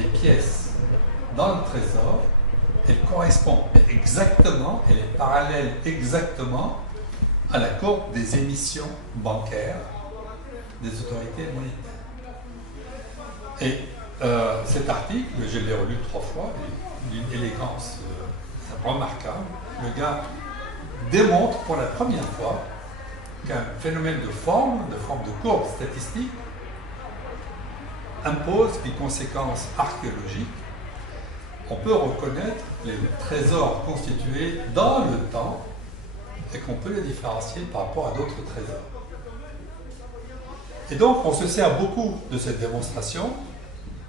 des pièces dans le trésor, elle correspond exactement, elle est parallèle exactement à la courbe des émissions bancaires des autorités monétaires. Et cet article, je l'ai relu 3 fois, d'une élégance remarquable. Le gars démontre pour la première fois qu'un phénomène de forme de courbe statistique, impose des conséquences archéologiques. On peut reconnaître les trésors constitués dans le temps et qu'on peut les différencier par rapport à d'autres trésors. Et donc, on se sert beaucoup de cette démonstration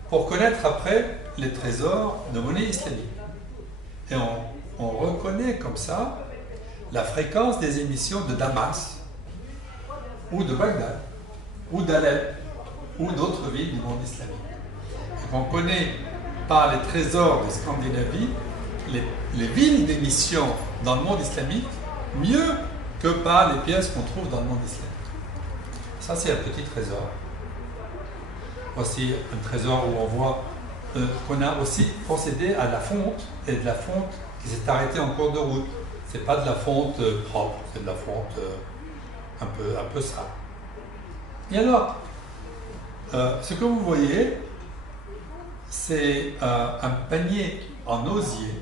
pour connaître après les trésors de monnaie islamique. Et on reconnaît comme ça la fréquence des émissions de Damas, ou de Bagdad, ou d'Alep, ou d'autres villes du monde islamique. Et on connaît par les trésors de Scandinavie les villes d'émission dans le monde islamique mieux que par les pièces qu'on trouve dans le monde islamique. Ça, c'est un petit trésor. Aussi un trésor où on voit qu'on a aussi procédé à la fonte, et de la fonte qui s'est arrêtée en cours de route. C'est pas de la fonte propre, c'est de la fonte un peu sale. Et alors, ce que vous voyez, c'est un panier en osier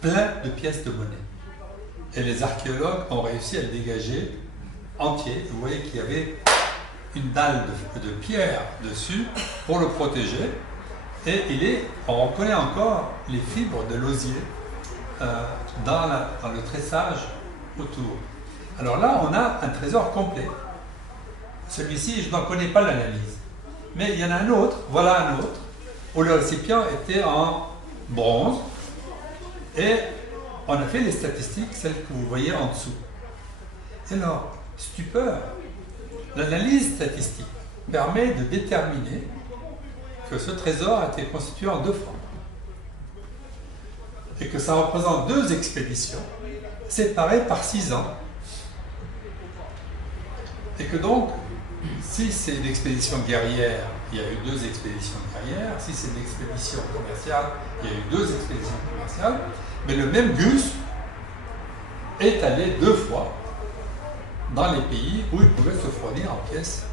plein de pièces de monnaie. Et les archéologues ont réussi à le dégager entier. Vous voyez qu'il y avait une dalle de pierre dessus pour le protéger. Et on reconnaît encore les fibres de l'osier dans le tressage autour. Alors là, on a un trésor complet. Celui-ci, je n'en connais pas l'analyse. Mais il y en a un autre, voilà un autre, où le récipient était en bronze. Et on a fait les statistiques, celles que vous voyez en dessous. Et alors, stupeur, l'analyse statistique permet de déterminer que ce trésor a été constitué en 2 fois. Et que ça représente 2 expéditions séparées par 6 ans. Et que donc, si c'est une expédition guerrière, il y a eu 2 expéditions guerrières. Si c'est une expédition commerciale, il y a eu 2 expéditions commerciales. Mais le même Gus est allé 2 fois dans les pays où il pouvait se fournir en pièces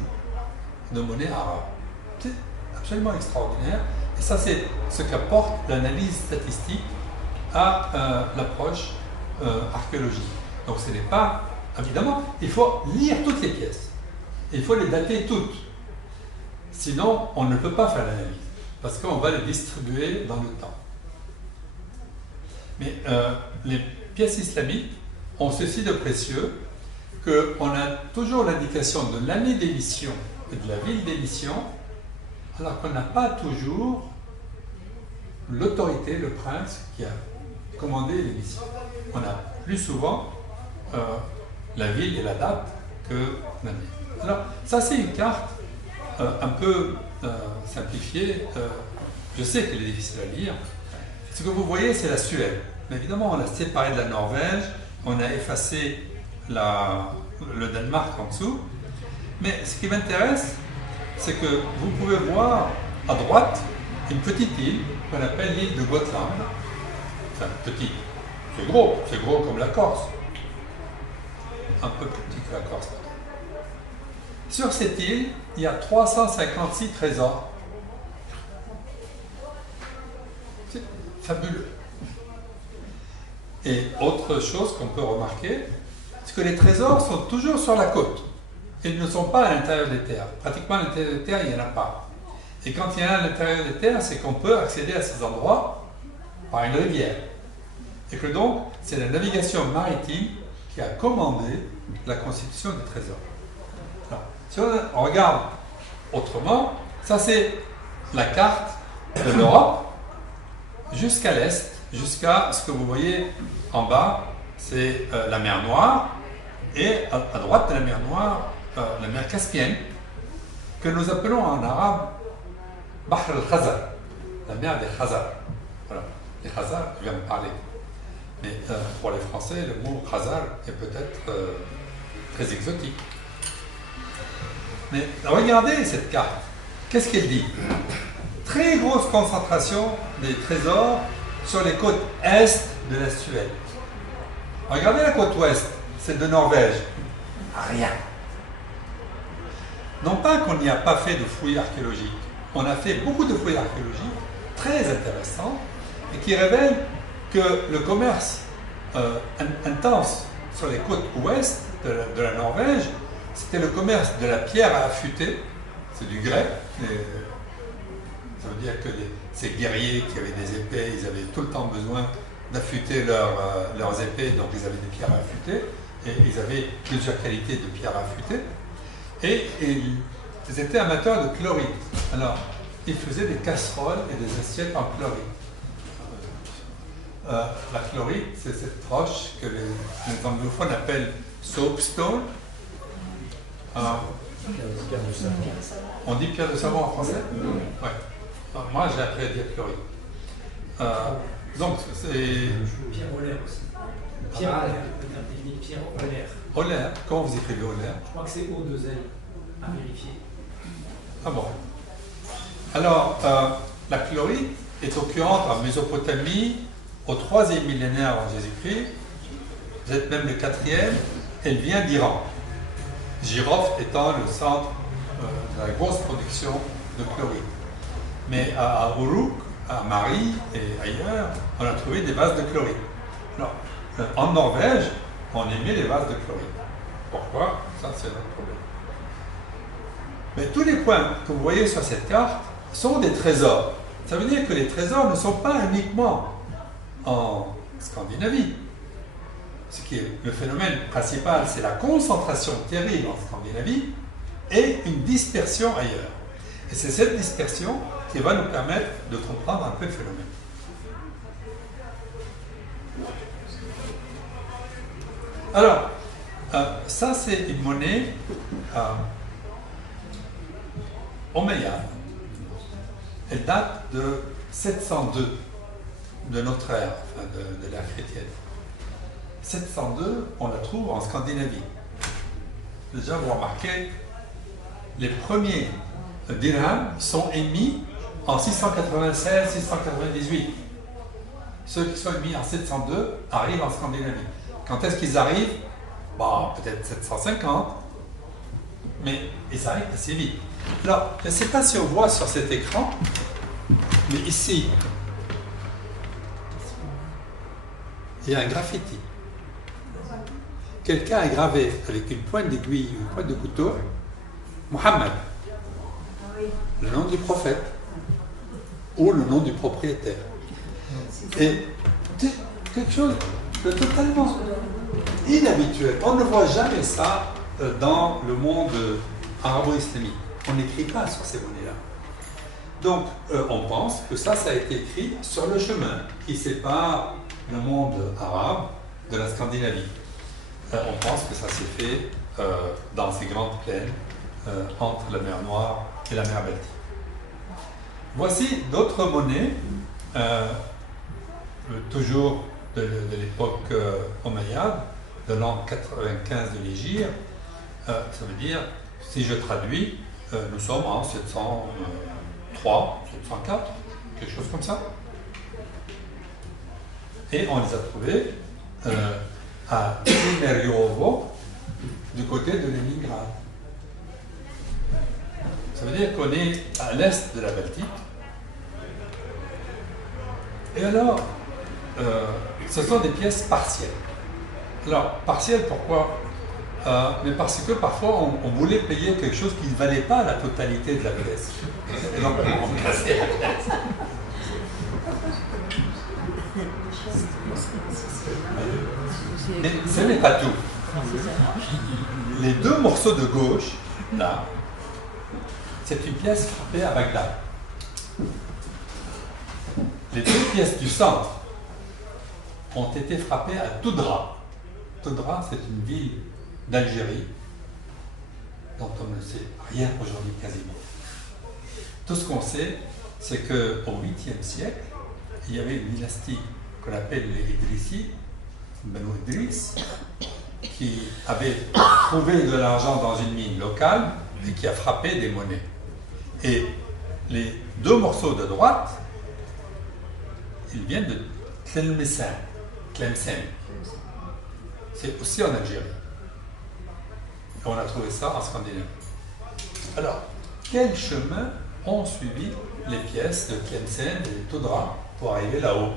de monnaie arabe. C'est absolument extraordinaire. Et ça, c'est ce qu'apporte l'analyse statistique à l'approche archéologique. Donc ce n'est pas... Évidemment, il faut lire toutes les pièces. Il faut les dater toutes. Sinon, on ne peut pas faire l'analyse. Parce qu'on va les distribuer dans le temps. Mais les pièces islamiques ont ceci de précieux qu'on a toujours l'indication de l'année d'émission et de la ville d'émission, alors qu'on n'a pas toujours l'autorité, le prince qui a commandé l'émission. On a plus souvent la ville et la date que l'année. Alors, ça c'est une carte un peu simplifiée. Je sais qu'elle est difficile à lire. Ce que vous voyez, c'est la Suède. Mais évidemment, on l'a séparé de la Norvège, on a effacé le Danemark en dessous. Mais ce qui m'intéresse, c'est que vous pouvez voir à droite une petite île qu'on appelle l'île de Gotland. Enfin, petite, c'est gros comme la Corse. Un peu plus petit que la Corse. Sur cette île, il y a 356 trésors. C'est fabuleux. Et autre chose qu'on peut remarquer, c'est que les trésors sont toujours sur la côte. Ils ne sont pas à l'intérieur des terres. Pratiquement à l'intérieur des terres, il n'y en a pas. Et quand il y en a à l'intérieur des terres, c'est qu'on peut accéder à ces endroits par une rivière. Et que donc, c'est la navigation maritime qui a commandé la constitution des trésors. Alors, si on regarde autrement, ça c'est la carte de l'Europe jusqu'à l'est, jusqu'à ce que vous voyez en bas, c'est la mer Noire, et à droite de la mer Noire, la mer Caspienne, que nous appelons en arabe Bahr al-Khazar, la mer des Khazars. Voilà, les Khazars, je viens de parler. Mais pour les Français, le mot Khazar est peut-être très exotique. Mais regardez cette carte. Qu'est-ce qu'elle dit? très grosse concentration des trésors sur les côtes est de la Suède. Regardez la côte ouest, celle de Norvège. Rien. Non pas qu'on n'y a pas fait de fouilles archéologiques, on a fait beaucoup de fouilles archéologiques très intéressantes et qui révèlent que le commerce intense sur les côtes ouest de la Norvège, c'était le commerce de la pierre à affûter, c'est du grès. Ça veut dire que ces guerriers qui avaient des épées, ils avaient tout le temps besoin d'affûter leurs épées, donc ils avaient des pierres à affûter, et ils avaient plusieurs qualités de pierres à affûter, et ils étaient amateurs de chlorite. Alors, ils faisaient des casseroles et des assiettes en chlorite. La chlorite, c'est cette roche que les anglophones appellent soapstone. On dit pierre de savon en français? Ouais. Moi, j'ai appris à dire chlorite. Donc, c'est... Pierre Olaire aussi. Pierre Olaire, peut-être technique, Pierre Olaire. Olaire, comment vous écrivez Olaire? Je crois que c'est O2L, à vérifier. Ah bon. Alors, la chlorite est occurrente en Mésopotamie au 3e millénaire avant Jésus-Christ, peut-être même le 4e, elle vient d'Iran. Girofte étant le centre de la grosse production de chlorite. Mais à Uruk, à Mari et ailleurs, on a trouvé des vases de chlorite. Alors, en Norvège, on émet les vases de chlorite. Pourquoi? Ça, c'est notre problème. Mais tous les points que vous voyez sur cette carte sont des trésors. Ça veut dire que les trésors ne sont pas uniquement en Scandinavie. Ce qui est le phénomène principal, c'est la concentration terrible en Scandinavie et une dispersion ailleurs. Et c'est cette dispersion qui va nous permettre de comprendre un peu le phénomène. Alors, ça c'est une monnaie omeyyade. Elle date de 702 de notre ère, enfin de l'ère chrétienne. 702, on la trouve en Scandinavie. Déjà, vous remarquez, les premiers dirhams sont émis en 696-698. Ceux qui sont émis en 702 arrivent en Scandinavie. Quand est-ce qu'ils arrivent? Bon, peut-être 750, mais ils arrivent assez vite. Alors, je ne sais pas si on voit sur cet écran, mais ici, il y a un graffiti. Quelqu'un a gravé avec une pointe d'aiguille ou une pointe de couteau Mohammed, le nom du prophète ou le nom du propriétaire. Et c'est quelque chose de totalement inhabituel. On ne voit jamais ça dans le monde arabo-islamique. On n'écrit pas sur ces monnaies-là. Donc, on pense que ça a été écrit sur le chemin qui sépare le monde arabe de la Scandinavie. On pense que ça s'est fait dans ces grandes plaines entre la mer Noire et la mer Baltique. Voici d'autres monnaies, toujours de l'époque omeyyade, de l'an 95 de l'Hégire. Ça veut dire, si je traduis, nous sommes en 703, 704, quelque chose comme ça. Et on les a trouvés à Timeriovo, du côté de Leningrad. Ça veut dire qu'on est à l'est de la Baltique. Et alors, ce sont des pièces partielles. Alors, partielles, pourquoi? Mais parce que parfois, on voulait payer quelque chose qui ne valait pas la totalité de la pièce. Et donc, on cassait la pièce. Mais ce n'est pas tout. Les deux morceaux de gauche, là, c'est une pièce frappée à Bagdad. Les deux pièces du centre ont été frappées à Toudra. Toudra, c'est une ville d'Algérie dont on ne sait rien aujourd'hui quasiment. Tout ce qu'on sait, c'est qu'au 8e siècle, il y avait une dynastie qu'on appelle les Idrissi, Banu Idriss, qui avait trouvé de l'argent dans une mine locale et qui a frappé des monnaies. Et les deux morceaux de droite, ils viennent de Tlemcen. C'est aussi en Algérie. Et on a trouvé ça en Scandinavie. Alors, quel chemin ont suivi les pièces de Tlemcen et de Todra pour arriver là-haut?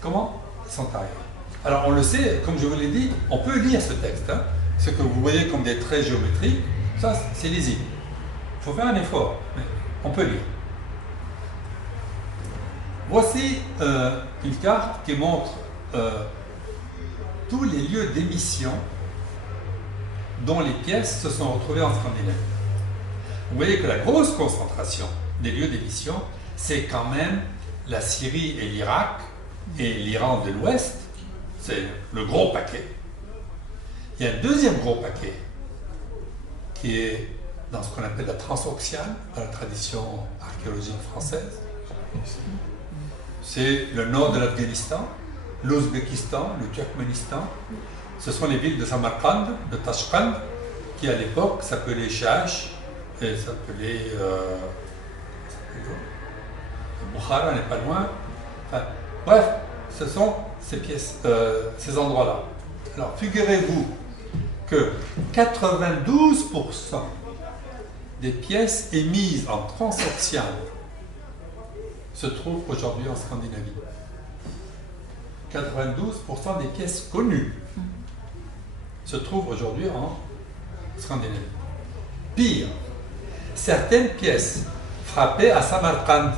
Comment ils sont arrivés? Alors, on le sait, comme je vous l'ai dit, on peut lire ce texte. Hein. Ce que vous voyez comme des traits géométriques, ça, c'est lisible. Il faut faire un effort, mais on peut lire. Voici une carte qui montre tous les lieux d'émission dont les pièces se sont retrouvées en Scandinavie. Vous voyez que la grosse concentration des lieux d'émission, c'est quand même la Syrie et l'Irak et l'Iran de l'Ouest. C'est le gros paquet. Il y a un deuxième gros paquet qui est dans ce qu'on appelle la transoxiane, dans la tradition archéologique française. C'est le nord de l'Afghanistan, l'Ouzbékistan, le Turkménistan. Ce sont les villes de Samarkand, de Tashkent, qui à l'époque s'appelaient Shash et s'appelaient Bukhara n'est pas loin. Enfin, bref, ce sont ces pièces, ces endroits-là. Alors, figurez-vous que 92% des pièces émises en transoxiane se trouvent aujourd'hui en Scandinavie. 92% des pièces connues se trouvent aujourd'hui en Scandinavie. Pire, certaines pièces frappées à Samarkand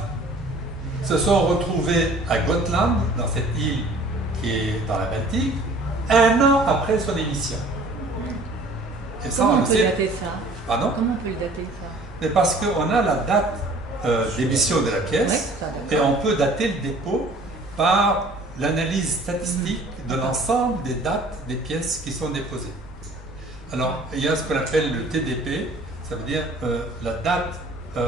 se sont retrouvées à Gotland, dans cette île qui est dans la Baltique, un an après son émission. Et ça, Comment on peut sait. dater ça? Pardon? Comment on peut le dater ça? Mais parce qu'on a la date d'émission de la pièce, et on peut dater le dépôt par l'analyse statistique de l'ensemble des dates des pièces qui sont déposées. Alors, il y a ce qu'on appelle le TDP, ça veut dire la date de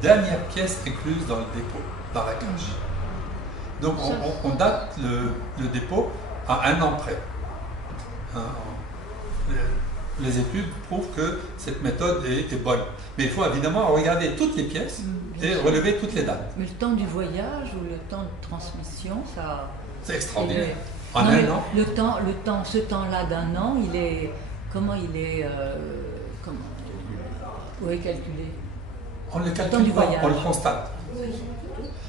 dernière pièce incluse dans le dépôt, dans la cage. Donc, on date le dépôt à un an près. Les études prouvent que cette méthode est bonne. Mais il faut évidemment regarder toutes les pièces et relever toutes les dates. Mais le temps du voyage ou le temps de transmission, ça... C'est extraordinaire. En non, un an. Ce temps-là d'un an, il est... Comment il est... comment vous pouvez calculer? On le temps calcule du pas, voyage. on le constate.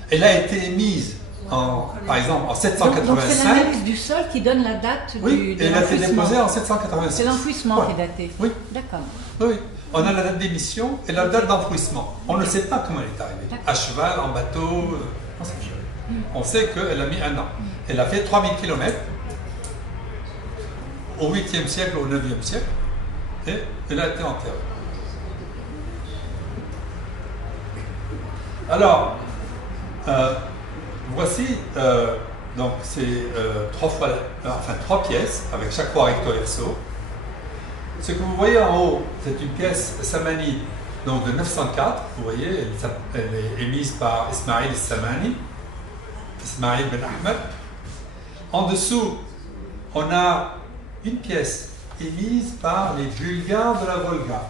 Elle a été émise, par exemple, en Donc c'est 785. l'analyse du sol qui donne la date Oui, de et elle a été l'enfouissement. déposée en 786. C'est l'enfouissement Ouais. qui est daté. Oui. D'accord. Oui, on a la date d'émission et la date d'enfouissement. On ne sait pas comment elle est arrivée. À cheval, en bateau, on sait jamais. On sait qu'elle a mis un an. Elle a fait 3000 km au 8e siècle, au 9e siècle, et elle a été enterrée. Alors, voici, donc c'est trois pièces avec chaque fois recto verso. Ce que vous voyez en haut, c'est une pièce samanide, donc de 904. Vous voyez, elle est émise par Ismail al-Samani, Ismail ben Ahmed. En dessous, on a une pièce émise par les Bulgares de la Volga.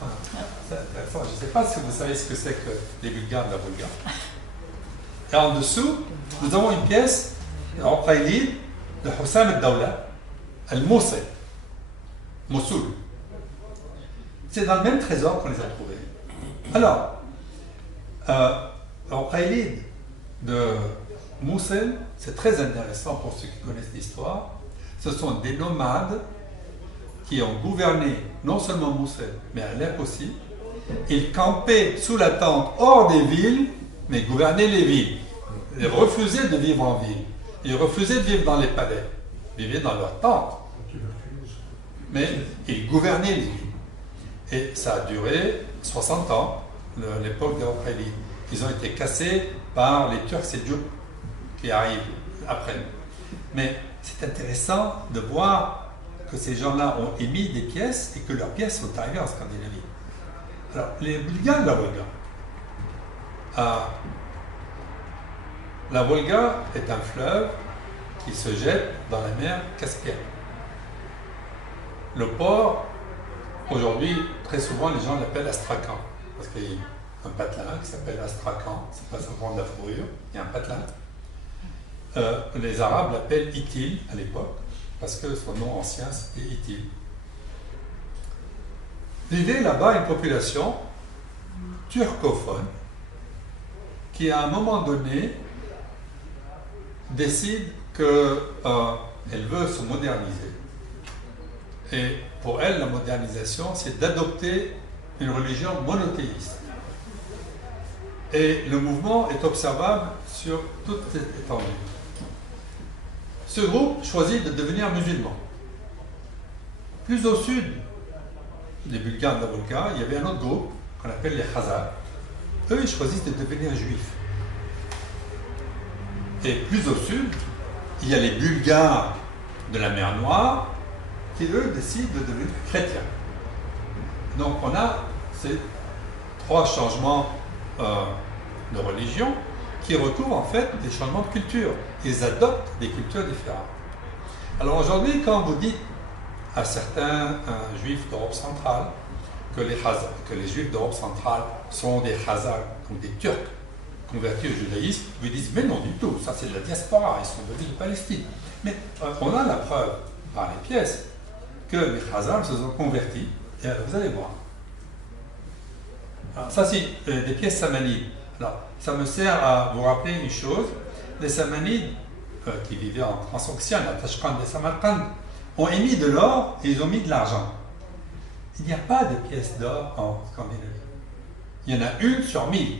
Voilà. C'est intéressant. Je ne sais pas si vous savez ce que c'est que les Bulgares de la Volga. Et en dessous, nous avons une pièce, Uqaylid, de Hussam al-Dawla, al-Mousset. Mossoul. C'est dans le même trésor qu'on les a trouvés. Alors, Uqaylid de Moussel, c'est très intéressant pour ceux qui connaissent l'histoire. Ce sont des nomades qui ont gouverné non seulement Moussel, mais Alep aussi. Ils campaient sous la tente hors des villes, mais gouvernaient les villes. Ils refusaient de vivre en ville. Ils refusaient de vivre dans les palais. Ils vivaient dans leurs tentes. Mais ils gouvernaient les villes. Et ça a duré 60 ans, l'époque des Uqaylid. Ils ont été cassés par les Turcs Seldjouks qui arrivent après. Mais c'est intéressant de voir que ces gens-là ont émis des pièces et que leurs pièces sont arrivées en Scandinavie. Alors, les Bulgares de la Volga. La Volga est un fleuve qui se jette dans la mer Caspienne. Le port, aujourd'hui, très souvent, les gens l'appellent Astrakhan. parce qu'il y a un patelin qui s'appelle Astrakhan, c'est pas simplement de la fourrure, il y a un patelin. Les Arabes l'appellent Itil à l'époque, parce que son nom ancien c'était Itil. Vivait là-bas une population turcophone qui à un moment donné décide qu'elle veut se moderniser. Et pour elle, la modernisation, c'est d'adopter une religion monothéiste. Et le mouvement est observable sur toute cette étendue. Ce groupe choisit de devenir musulman. Plus au sud des Bulgares de la Volga, il y avait un autre groupe qu'on appelle les Khazars. Eux, ils choisissent de devenir juifs. Et plus au sud, il y a les Bulgares de la mer Noire qui, eux, décident de devenir chrétiens. Donc on a ces trois changements de religion qui recouvrent en fait des changements de culture. Ils adoptent des cultures différentes. Alors aujourd'hui, quand vous dites à certains juifs d'Europe centrale que les juifs d'Europe centrale sont des Khazars, donc des Turcs convertis au judaïsme, vous disent mais non du tout, ça c'est de la diaspora, ils sont venus de Palestine. Mais on a la preuve par les pièces que les Khazars se sont convertis, et vous allez voir. Alors, ça c'est des pièces samanides. Alors, ça me sert à vous rappeler une chose, les samanides qui vivaient en Transoxiane, à Tashkent et Samarkand, ont émis de l'or et ils ont mis de l'argent. Il n'y a pas de pièces d'or en Scandinavie. Il y en a une sur 1000.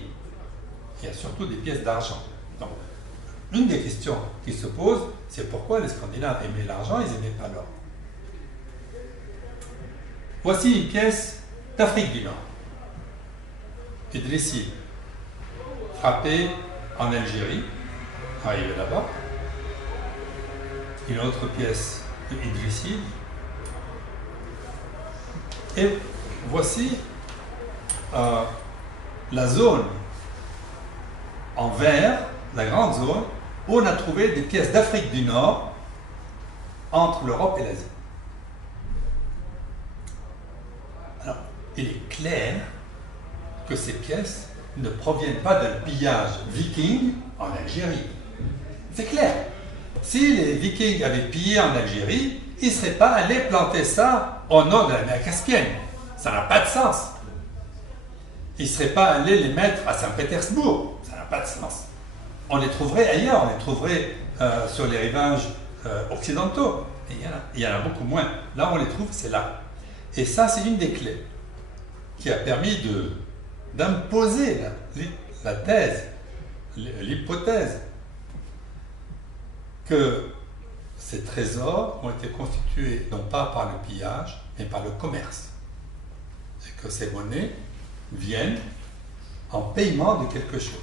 Il y a surtout des pièces d'argent. Donc, une des questions qui se pose, c'est pourquoi les Scandinaves aimaient l'argent, ils n'aimaient pas l'or. Voici une pièce d'Afrique du Nord. Idrissi, frappé en Algérie, arrivé là-bas. Une autre pièce de Idrissi. Et voici la zone en vert, la grande zone, où on a trouvé des pièces d'Afrique du Nord entre l'Europe et l'Asie. Alors, il est clair que ces pièces ne proviennent pas d'un pillage viking en Algérie. C'est clair. Si les Vikings avaient pillé en Algérie, ils ne seraient pas allés planter ça au nord de la mer Caspienne. Ça n'a pas de sens. Ils ne seraient pas allés les mettre à Saint-Pétersbourg. Ça n'a pas de sens. On les trouverait ailleurs, on les trouverait sur les rivages occidentaux. Et il y en a beaucoup moins. Là où on les trouve, c'est là. Et ça, c'est une des clés qui a permis d'imposer la thèse, l'hypothèse que ces trésors ont été constitués non pas par le pillage, mais par le commerce. Et que ces monnaies viennent en paiement de quelque chose.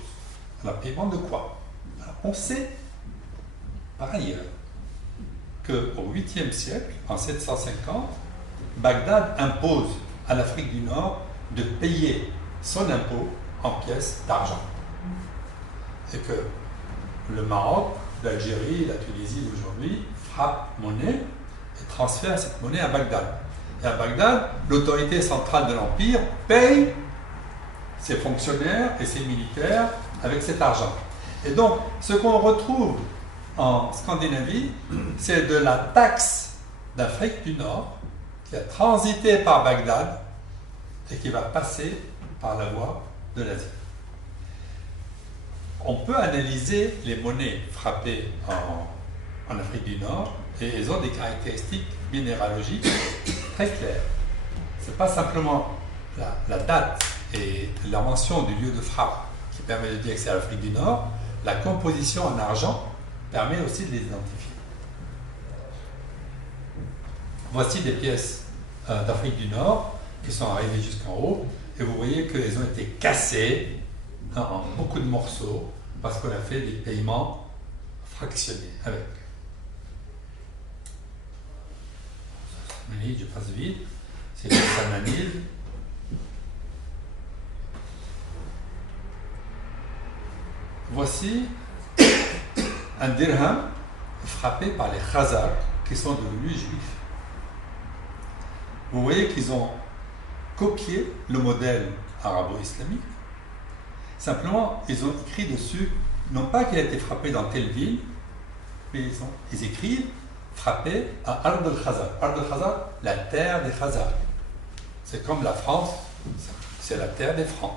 Alors, paiement de quoi? Alors, on sait, par ailleurs, qu'au 8e siècle, en 750, Bagdad impose à l'Afrique du Nord de payer son impôt en pièces d'argent. Et que le Maroc, l'Algérie, la Tunisie d'aujourd'hui frappent monnaie et transfèrent cette monnaie à Bagdad. Et à Bagdad, l'autorité centrale de l'Empire paye ses fonctionnaires et ses militaires avec cet argent. Et donc, ce qu'on retrouve en Scandinavie, c'est de la taxe d'Afrique du Nord qui a transité par Bagdad et qui va passer par la voie de l'Asie. On peut analyser les monnaies frappées en Afrique du Nord et elles ont des caractéristiques minéralogiques très claires. Ce n'est pas simplement la date et la mention du lieu de frappe qui permet de dire que c'est l'Afrique du Nord, la composition en argent permet aussi de les identifier. Voici des pièces d'Afrique du Nord qui sont arrivées jusqu'en haut et vous voyez qu'elles ont été cassées en beaucoup de morceaux parce qu'on a fait des paiements fractionnés avec. Je passe vite, c'est le samanide. Voici un dirham frappé par les Khazars qui sont devenus juifs. Vous voyez qu'ils ont copié le modèle arabo-islamique. Simplement, ils ont écrit dessus, non pas qu'il a été frappé dans telle ville, mais ils écrivent frappé à Ard al-Khazar. Ard al-Khazar, la terre des Khazars. C'est comme la France, c'est la terre des Francs.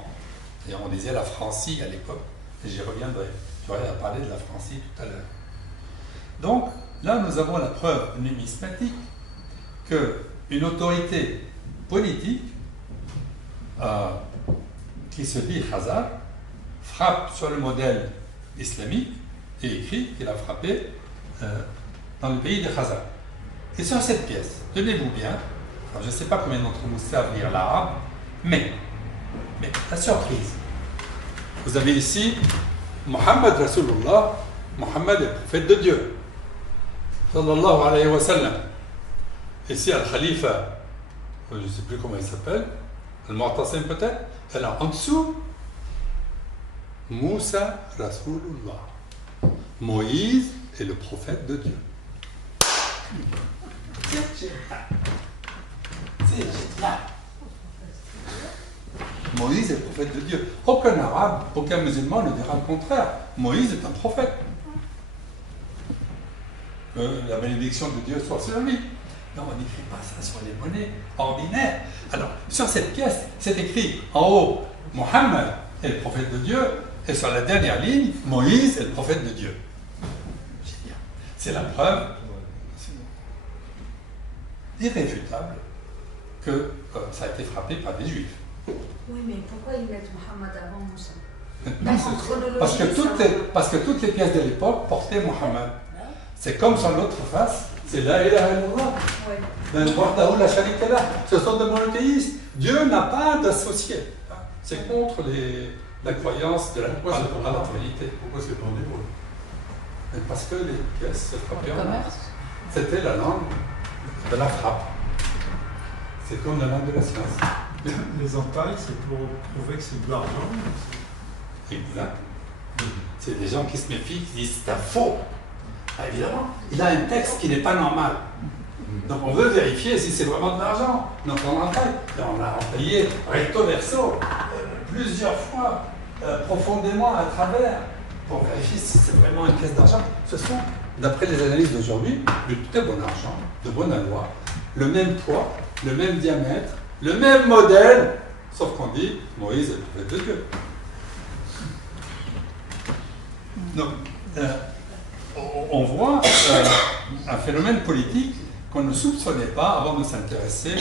D'ailleurs, on disait la Francie à l'époque, et j'y reviendrai. J'aurai à parler de la Francie tout à l'heure. Donc, là, nous avons la preuve numismatique qu'une autorité politique qui se dit Khazar frappe sur le modèle islamique et écrit qu'il a frappé dans le pays des Khazars. Et sur cette pièce, tenez-vous bien, alors je ne sais pas combien d'entre vous savent lire l'arabe, mais la surprise, vous avez ici Muhammad Rasulullah, Muhammad est le prophète de Dieu, sallallahu alayhi wa sallam. Ici, Al-Khalifa, je ne sais plus comment il s'appelle, Al-Mu'tasim peut-être, et là en dessous, Moussa Rasulullah. Moïse est le prophète de Dieu. C'est génial. Moïse est le prophète de Dieu. Aucun arabe, aucun musulman ne dira le contraire. Moïse est un prophète. La bénédiction de Dieu soit sur lui. Non, on n'écrit pas ça sur les monnaies ordinaires. Alors, sur cette pièce, c'est écrit en haut, Mohammed est le prophète de Dieu, et sur la dernière ligne, Moïse est le prophète de Dieu. Génial. C'est la preuve irréfutable que ça a été frappé par des juifs. Oui, mais pourquoi ils mettent Mohammed avant Moussa? Parce que toutes les pièces de l'époque portaient Mohammed. C'est comme son autre face, c'est la ilaha illallah. Ce sont des monothéistes. Dieu n'a pas d'associé. C'est contre la croyance de la Trinité. Pourquoi c'est pas en hébreu? Parce que les pièces se frappaient en main. C'était la langue de la frappe. C'est comme la langue de la science. Les entailles, c'est pour prouver que c'est de l'argent. Exact. C'est des gens qui se méfient, qui disent c'est un faux. Ah, évidemment, il a un texte qui n'est pas normal. Donc on veut vérifier si c'est vraiment de l'argent. Donc on entaille. Et on a entaillé recto verso plusieurs fois, profondément à travers, pour vérifier si c'est vraiment une pièce d'argent. Ce sont, d'après les analyses d'aujourd'hui, de très bon argent, de bonne aloi, le même poids, le même diamètre, le même modèle, sauf qu'on dit Moïse est le prophète de Dieu. Donc, on voit un phénomène politique qu'on ne soupçonnait pas avant de s'intéresser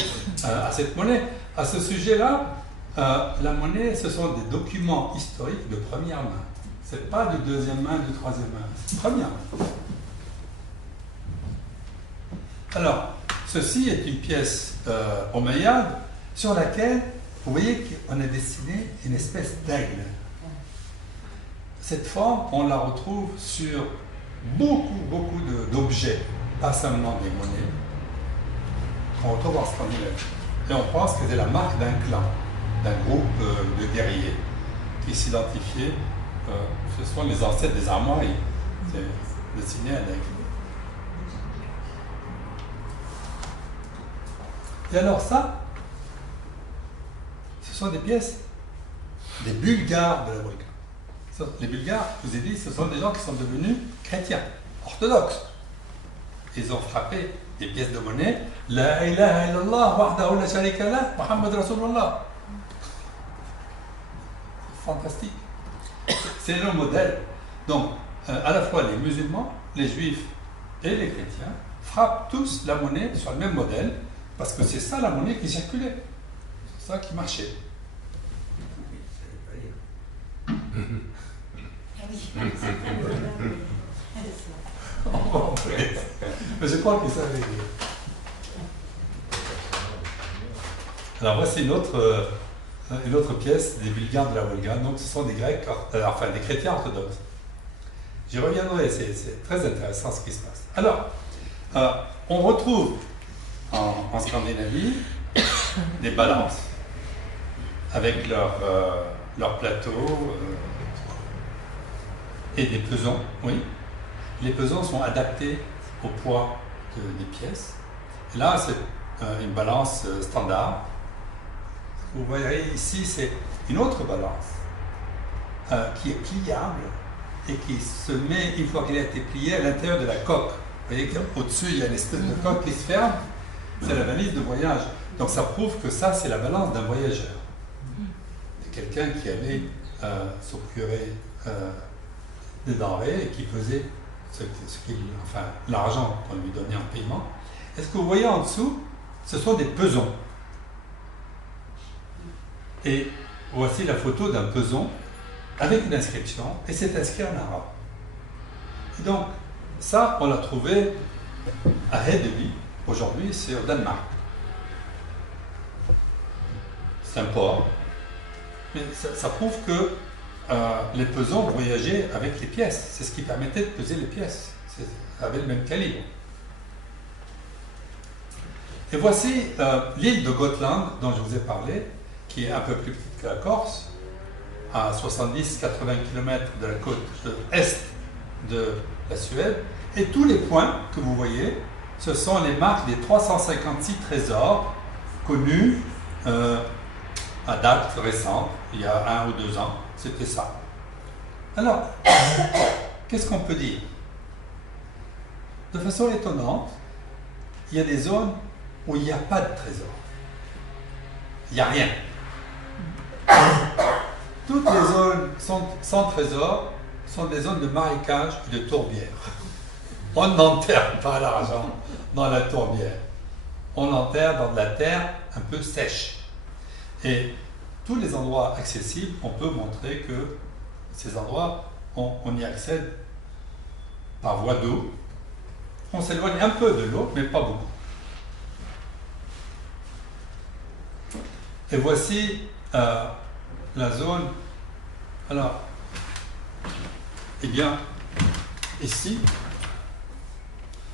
à cette monnaie. À ce sujet-là, la monnaie, ce sont des documents historiques de première main. Ce n'est pas de deuxième main, de troisième main, c'est première main. Alors, ceci est une pièce omeyyade sur laquelle, vous voyez qu'on a dessiné une espèce d'aigle. Cette forme, on la retrouve sur beaucoup d'objets, pas seulement des monnaies, qu'on retrouve en Scandinavie. Et on pense que c'est la marque d'un clan, d'un groupe de guerriers qui s'identifiaient, ce sont les ancêtres des armoiries. C'est dessiné à l'aigle. Et alors ça, ce sont des pièces des Bulgares de la Volga. Les Bulgares, je vous ai dit, ce sont des gens qui sont devenus chrétiens, orthodoxes. Ils ont frappé des pièces de monnaie. La ilaha illallah, wahdahu la sharika lah, Muhammad Rasulullah. Fantastique. C'est le modèle. Donc, à la fois les musulmans, les juifs et les chrétiens frappent tous la monnaie sur le même modèle, parce que c'est ça la monnaie qui circulait. C'est ça qui marchait. Mais je crois qu'ils savaient. Alors voici une autre pièce des Bulgares de la Volga. Donc ce sont des Grecs, enfin des chrétiens orthodoxes. J'y reviendrai, c'est très intéressant ce qui se passe. Alors, on retrouve en Scandinavie des balances avec leur plateau et des pesons, oui. Les pesons sont adaptés au poids des pièces. Et là, c'est une balance standard. vous voyez ici, c'est une autre balance qui est pliable et qui se met, une fois qu'elle a été pliée, à l'intérieur de la coque. Vous voyez qu'au-dessus, il y a une espèce de coque qui se ferme. C'est la valise de voyage. Donc ça prouve que ça, c'est la balance d'un voyageur. C'est quelqu'un qui allait se procurer des denrées et qui faisait l'argent qu'on lui donnait en paiement. Est-ce que vous voyez en dessous, ce sont des pesons. Et voici la photo d'un peson avec une inscription, et c'est inscrit en arabe. Et donc, ça, on l'a trouvé à Hedeby. Aujourd'hui, c'est au Danemark. C'est un port. Mais ça prouve que les pesons voyageaient avec les pièces. C'est ce qui permettait de peser les pièces. Avec le même calibre. Et voici l'île de Gotland dont je vous ai parlé, qui est un peu plus petite que la Corse, à 70-80 km de la côte est de la Suède. Et tous les points que vous voyez, ce sont les marques des 356 trésors connus à date récente, il y a 1 ou 2 ans. C'était ça. Alors, qu'est-ce qu'on peut dire? De façon étonnante, il y a des zones où il n'y a pas de trésor. Il n'y a rien. Toutes les zones sans trésor sont des zones de marécage et de tourbières. On n'enterre pas l'argent dans la tourbière. On l'enterre dans de la terre un peu sèche. Et tous les endroits accessibles, on peut montrer que ces endroits, on y accède par voie d'eau. On s'éloigne un peu de l'eau, mais pas beaucoup. Et voici la zone. Alors, eh bien, ici,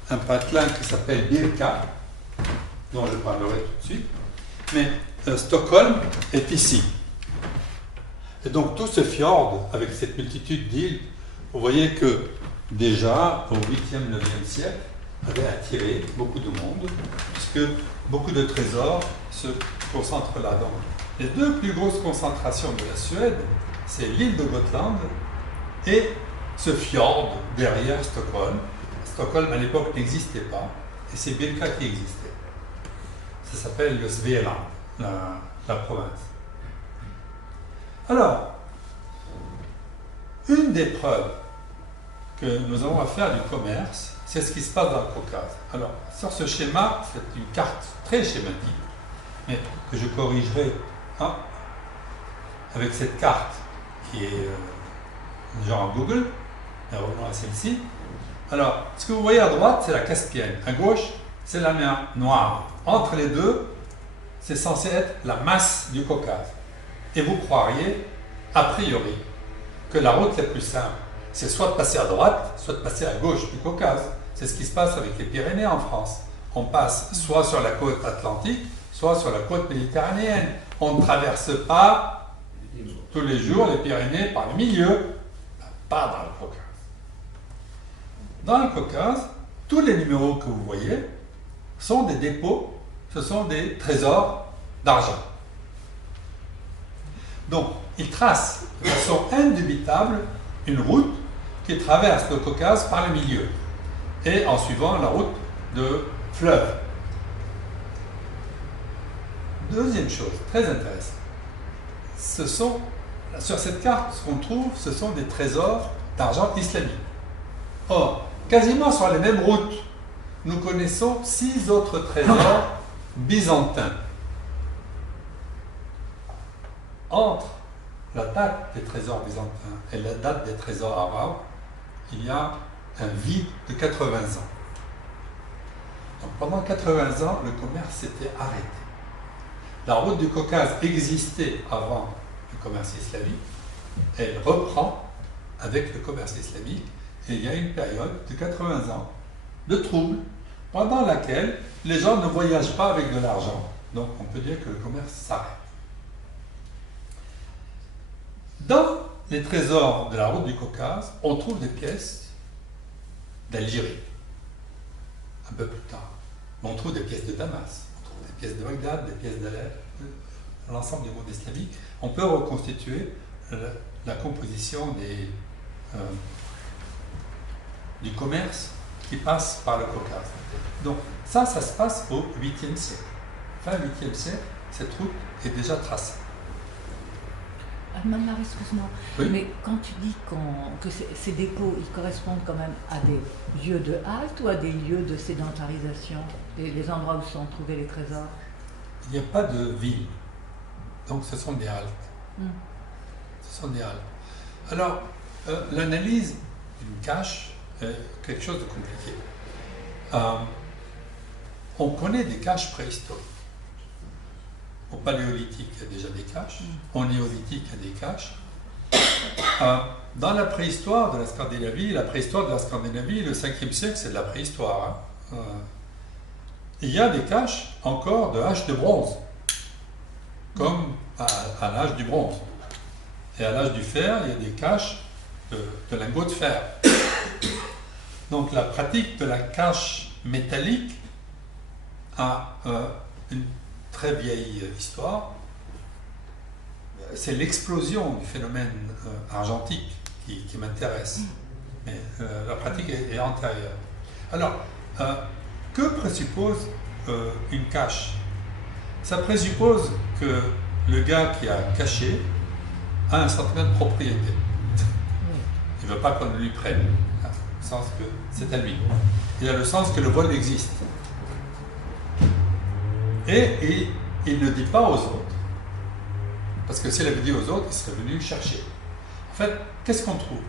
un patelin qui s'appelle Birka, dont je parlerai tout de suite, mais Stockholm est ici. Et donc tout ce fjord, avec cette multitude d'îles, vous voyez que déjà au 8e, 9e siècle, avait attiré beaucoup de monde, puisque beaucoup de trésors se concentrent là-dedans. Les deux plus grosses concentrations de la Suède, c'est l'île de Gotland et ce fjord derrière Stockholm. Stockholm à l'époque n'existait pas, et c'est Birka qui existait. Ça s'appelle le Svealand, la province. Alors, une des preuves que nous avons à faire du commerce, c'est ce qui se passe dans le Caucase. Alors, sur ce schéma, c'est une carte très schématique, mais que je corrigerai avec cette carte qui est genre Google. Et revenons à celle-ci. Alors, ce que vous voyez à droite, c'est la Caspienne. À gauche, c'est la mer Noire. Entre les deux, c'est censé être la masse du Caucase. Et vous croiriez, a priori, que la route la plus simple, c'est soit de passer à droite, soit de passer à gauche du Caucase. C'est ce qui se passe avec les Pyrénées en France. On passe soit sur la côte atlantique, soit sur la côte méditerranéenne. On ne traverse pas tous les jours les Pyrénées par le milieu, pas dans le Caucase. Dans le Caucase, tous les numéros que vous voyez sont des dépôts, ce sont des trésors d'argent. Donc, ils tracent de façon indubitable une route qui traverse le Caucase par le milieu, et en suivant la route de fleuve. Deuxième chose, très intéressante, sur cette carte, ce qu'on trouve, ce sont des trésors d'argent islamique. Or, quasiment sur les mêmes routes, nous connaissons 6 autres trésors byzantins. Entre la date des trésors byzantins et la date des trésors arabes, il y a un vide de 80 ans. Donc pendant 80 ans, le commerce s'était arrêté. La route du Caucase existait avant le commerce islamique, elle reprend avec le commerce islamique, et il y a une période de 80 ans de trouble, pendant laquelle les gens ne voyagent pas avec de l'argent. Donc on peut dire que le commerce s'arrête. Dans les trésors de la route du Caucase, on trouve des pièces d'Algérie, un peu plus tard. On trouve des pièces de Damas, on trouve des pièces de Bagdad, des pièces d'Alep, l'ensemble du monde islamique, on peut reconstituer la composition du commerce qui passe par le Caucase. Donc ça se passe au 8e siècle. Fin 8e siècle, cette route est déjà tracée. Marie, excuse-moi, Oui. mais quand tu dis que ces dépôts, ils correspondent quand même à des lieux de halte ou à des lieux de sédentarisation, les endroits où sont trouvés les trésors? Il n'y a pas de ville, donc ce sont des haltes. Mm. Ce sont des haltes. Alors, l'analyse d'une cache est quelque chose de compliqué. On connaît des caches préhistoriques. Au paléolithique, il y a déjà des caches. Au néolithique, il y a des caches. Dans la préhistoire de la Scandinavie, le 5e siècle, c'est de la préhistoire. Hein. Il y a des caches encore de haches de bronze, comme à l'âge du bronze. Et à l'âge du fer, il y a des caches de lingots de fer. Donc la pratique de la cache métallique a une très vieille histoire. C'est l'explosion du phénomène argentique qui m'intéresse. Mais la pratique est antérieure. Alors, que présuppose une cache? Ça présuppose que le gars qui a caché a un sentiment de propriété. Il ne veut pas qu'on lui prenne, au sens que c'est à lui. Il a le sens que le vol existe. Et il ne dit pas aux autres. Parce que s'il avait dit aux autres, il serait venu chercher. En fait, qu'est-ce qu'on trouve?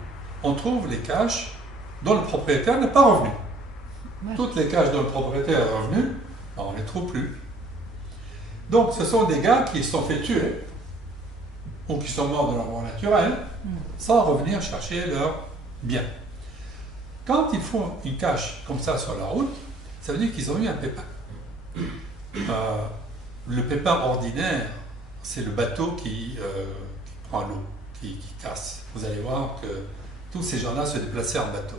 On trouve les caches dont le propriétaire n'est pas revenu. Ouais. Toutes les caches dont le propriétaire est revenu, on ne les trouve plus. Donc ce sont des gars qui se sont fait tuer, ou qui sont morts de leur mort naturelle, sans revenir chercher leurs biens. Quand ils font une cache comme ça sur la route, ça veut dire qu'ils ont eu un pépin. Le pépin ordinaire, c'est le bateau qui prend l'eau, qui casse. Vous allez voir que tous ces gens-là se déplaçaient en bateau.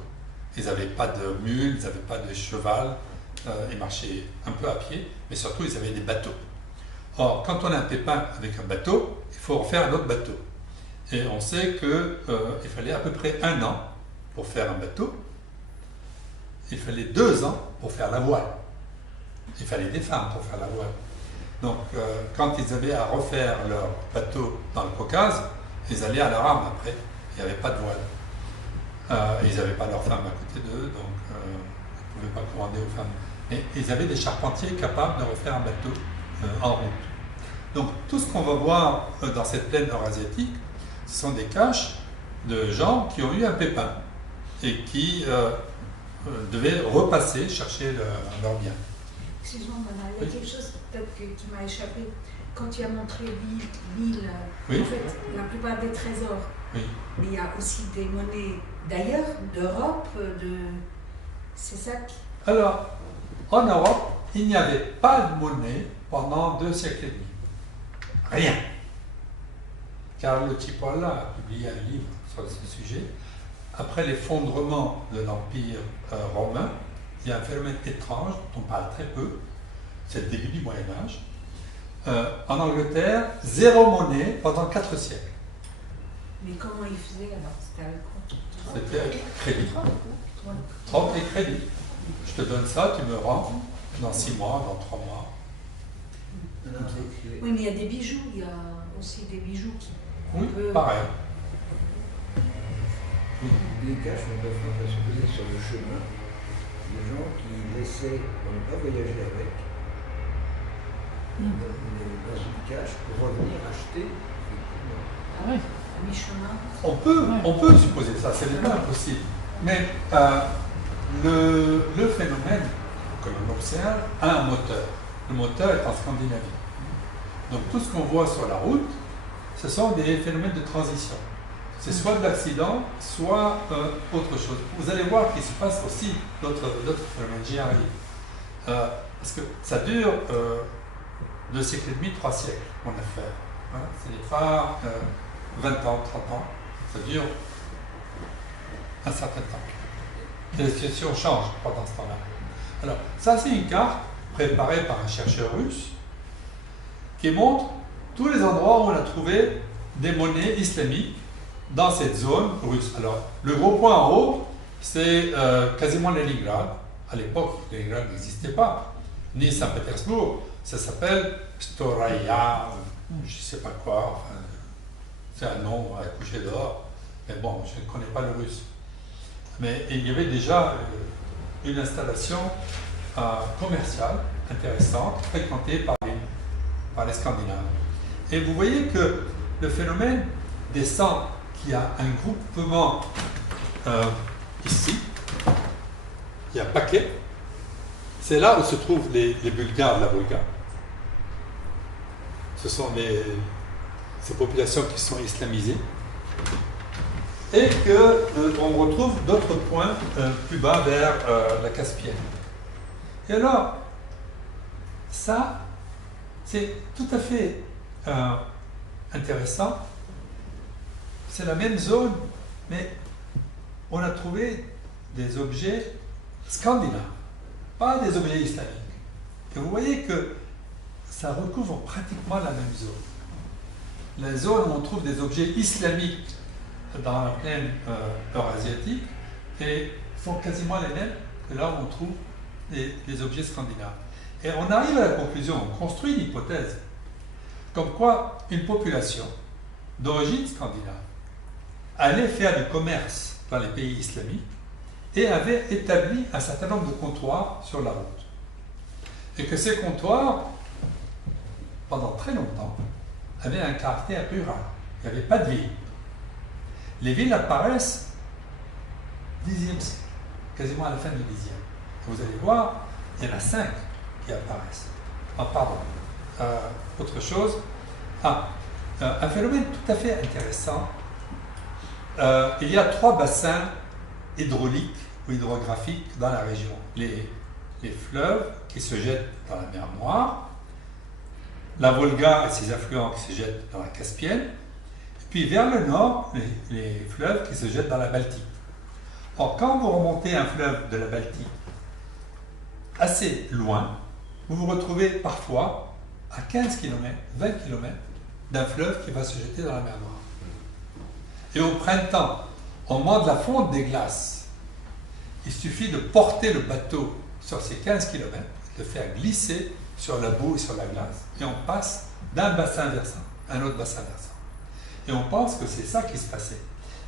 Ils n'avaient pas de mule, ils n'avaient pas de cheval, ils marchaient un peu à pied, mais surtout ils avaient des bateaux. Or, quand on a un pépin avec un bateau, il faut en faire un autre bateau. Et on sait qu'il fallait à peu près 1 an pour faire un bateau. Il fallait 2 ans pour faire la voile. Il fallait des femmes pour faire la voile. Donc, quand ils avaient à refaire leur bateau dans le Caucase, ils allaient à la rame après. Il n'y avait pas de voile. Ils n'avaient pas leurs femmes à côté d'eux, donc ils ne pouvaient pas commander aux femmes. Mais ils avaient des charpentiers capables de refaire un bateau en route. Donc, tout ce qu'on va voir dans cette plaine eurasiatique, ce sont des caches de gens qui ont eu un pépin et qui devaient repasser chercher leur bien. Excuse-moi, Mona, il y a quelque chose peut-être qui m'a échappé. Quand tu as montré l'île, Oui. en fait, la plupart des trésors, Oui. mais il y a aussi des monnaies d'ailleurs, d'Europe, c'est ça qui... Alors, en Europe, il n'y avait pas de monnaie pendant 2 siècles et demi. Rien. Carlo Cipolla a publié un livre sur ce sujet. Après l'effondrement de l'Empire romain, il y a un phénomène étrange dont on parle très peu, c'est le début du Moyen-Âge. En Angleterre, 0 monnaie pendant 4 siècles. Mais comment ils faisaient alors? C'était avec quoi? C'était avec crédit. Ouais. 30 et crédit. Je te donne ça, tu me rends dans 6 mois, dans 3 mois. Oui, mais il y a des bijoux, il y a aussi des bijoux qui... Oui, peut- pareil. Les caches, on peut faire se poser sur le chemin des gens qui laissaient, on ne pas voyager avec, dans une cache pour revenir acheter. Ah ouais. à mi-chemin. On peut supposer ça, ce n'est pas impossible. Mais le phénomène que l'on observe a un moteur. Le moteur est en Scandinavie. Donc tout ce qu'on voit sur la route, ce sont des phénomènes de transition. C'est soit de l'accident, soit autre chose. Vous allez voir qu'il se passe aussi d'autres phénomènes. J'y arrive. Parce que ça dure 2 siècles et demi, 3 siècles, mon affaire. Hein, ce n'est pas 20 ans, 30 ans. Ça dure un certain temps. Et la situation change pendant ce temps-là. Alors, ça, c'est une carte préparée par un chercheur russe qui montre tous les endroits où on a trouvé des monnaies islamiques dans cette zone russe. Alors, le gros point en haut, c'est quasiment Leningrad. À l'époque, Leningrad n'existait pas, ni Saint-Pétersbourg. Ça s'appelle Storaya, je ne sais pas quoi. Enfin, c'est un nom à coucher dehors. Mais bon, je ne connais pas le russe. Mais il y avait déjà une installation commerciale intéressante, fréquentée par les Scandinaves. Et vous voyez que le phénomène descend, qu'il y a un groupement ici, il y a un paquet, c'est là où se trouvent les Bulgares de la Volga. Ce sont ces populations qui sont islamisées. Et qu'on retrouve d'autres points plus bas vers la Caspienne. Et alors, ça, c'est tout à fait intéressant. C'est la même zone, mais on a trouvé des objets scandinaves, pas des objets islamiques. Et vous voyez que ça recouvre pratiquement la même zone. La zone où on trouve des objets islamiques dans la plaine eurasiatique et sont quasiment les mêmes que là où on trouve les objets scandinaves. Et on arrive à la conclusion, on construit une hypothèse, comme quoi une population d'origine scandinave allait faire du commerce dans les pays islamiques et avait établi un certain nombre de comptoirs sur la route. Et que ces comptoirs, pendant très longtemps, avaient un caractère rural. Il n'y avait pas de ville. Les villes apparaissent au Xe siècle, quasiment à la fin du Xe. Vous allez voir, il y en a 5 qui apparaissent. Ah, pardon. Autre chose. Un phénomène tout à fait intéressant. Il y a 3 bassins hydrauliques ou hydrographiques dans la région. Les fleuves qui se jettent dans la mer Noire, la Volga et ses affluents qui se jettent dans la Caspienne, puis vers le nord, les fleuves qui se jettent dans la Baltique. Or, quand vous remontez un fleuve de la Baltique assez loin, vous vous retrouvez parfois à 15 km, 20 km d'un fleuve qui va se jeter dans la mer Noire. Et au printemps, au moment de la fonte des glaces, il suffit de porter le bateau sur ces 15 km, de faire glisser sur la boue et sur la glace, et on passe d'un bassin versant à un autre bassin versant. Et on pense que c'est ça qui se passait.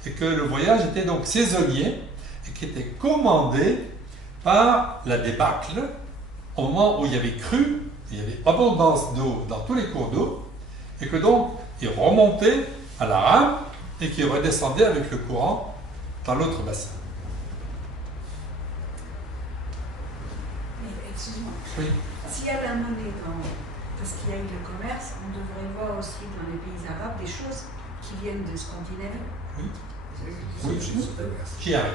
Et que le voyage était donc saisonnier et qui était commandé par la débâcle au moment où il y avait crue, il y avait abondance d'eau dans tous les cours d'eau, et que donc il remontait à la rame et qui redescendait avec le courant dans l'autre bassin. Mais excuse-moi, Oui. s'il y a la monnaie parce qu'il y a eu le commerce, on devrait voir aussi dans les pays arabes des choses qui viennent de Scandinavie. Oui. Oui, J'y arrive.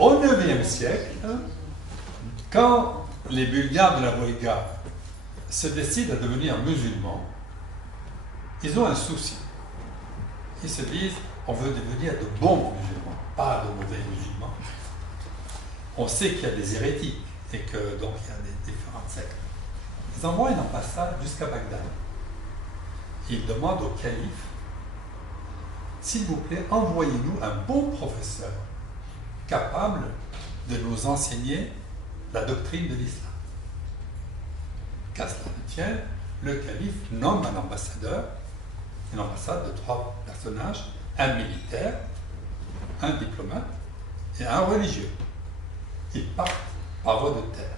Au IXe siècle, quand les Bulgares de la Volga se décident à devenir musulmans, ils ont un souci. Ils se disent, on veut devenir de bons musulmans, pas de mauvais musulmans. On sait qu'il y a des hérétiques et que donc il y a des différentes sectes. Ils envoient une ambassade jusqu'à Bagdad. Ils demandent au calife, s'il vous plaît, envoyez-nous un bon professeur capable de nous enseigner la doctrine de l'islam. Qu'à cela ne tienne, le calife nomme un ambassadeur, une ambassade de 3 personnages, un militaire, un diplomate et un religieux. Ils partent par voie de terre.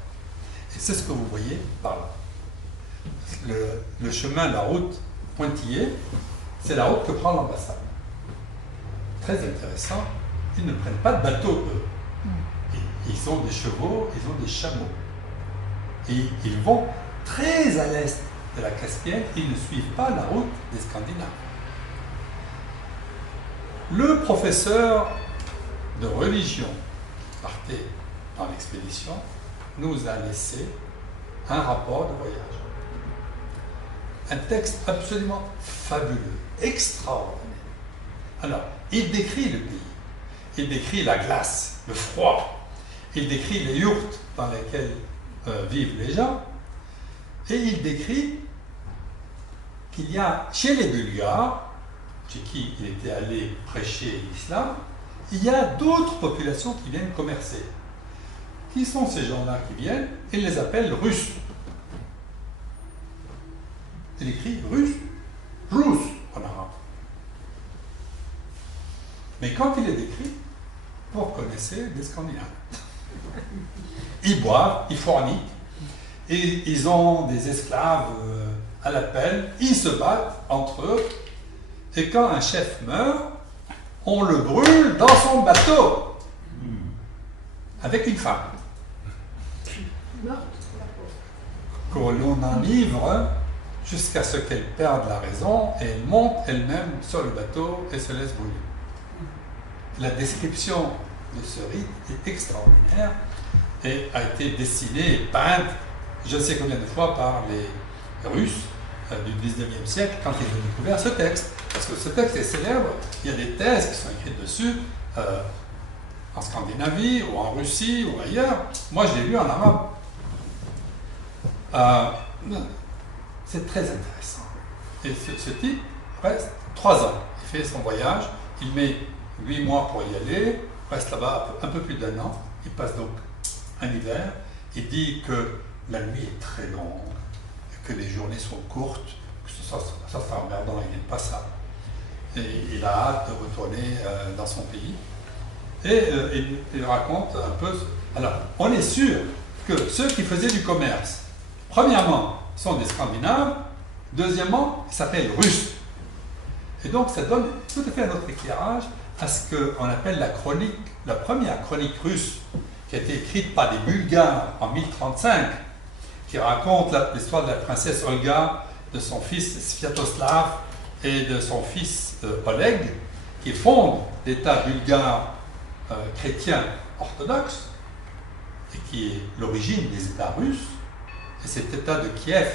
Et c'est ce que vous voyez par là. Le chemin, la route pointillée, c'est la route que prend l'ambassade. Très intéressant, ils ne prennent pas de bateau, eux. Ils ont des chevaux, ils ont des chameaux. Et ils vont très à l'est de la Caspienne, ils ne suivent pas la route des Scandinaves. Le professeur de religion qui partait dans l'expédition nous a laissé un rapport de voyage. Un texte absolument fabuleux, extraordinaire. Alors, il décrit le pays, il décrit la glace, le froid, il décrit les yourtes dans lesquelles vivent les gens. Et il décrit qu'il y a chez les Bulgares, chez qui il était allé prêcher l'islam, il y a d'autres populations qui viennent commercer. Qui sont ces gens-là qui viennent? Il les appelle Russes. Il écrit russe, Rus en arabe. Mais quand il est décrit, vous reconnaissez des Scandinaves. Ils boivent, ils forniquent, et ils ont des esclaves à la pelle, ils se battent entre eux, et quand un chef meurt, on le brûle dans son bateau, avec une femme. Que l'on enivre jusqu'à ce qu'elle perde la raison, et elle monte elle-même sur le bateau et se laisse brûler. La description de ce rite est extraordinaire et a été dessinée et peinte je ne sais combien de fois par les Russes du 19e siècle quand ils ont découvert ce texte. Parce que ce texte est célèbre, il y a des thèses qui sont écrites dessus en Scandinavie ou en Russie ou ailleurs. Moi je l'ai lu en arabe. C'est très intéressant. Et ce type reste 3 ans. Il fait son voyage, il met 8 mois pour y aller, reste là-bas un peu plus d'1 an. Il passe donc un hiver. Il dit que la nuit est très longue, que les journées sont courtes, que ça c'est emmerdant, il n'aime pas ça. Et il a hâte de retourner dans son pays. Et il raconte un peu... Alors, on est sûr que ceux qui faisaient du commerce, premièrement, sont des Scandinaves, deuxièmement, ils s'appellent Russes. Et donc, ça donne tout à fait un autre éclairage à ce qu'on appelle la chronique, la première chronique russe, qui a été écrite par des Bulgares en 1035, qui raconte l'histoire de la princesse Olga, de son fils Sviatoslav et de son fils Oleg, qui fondent l'État bulgare chrétien orthodoxe, et qui est l'origine des États russes. Et cet État de Kiev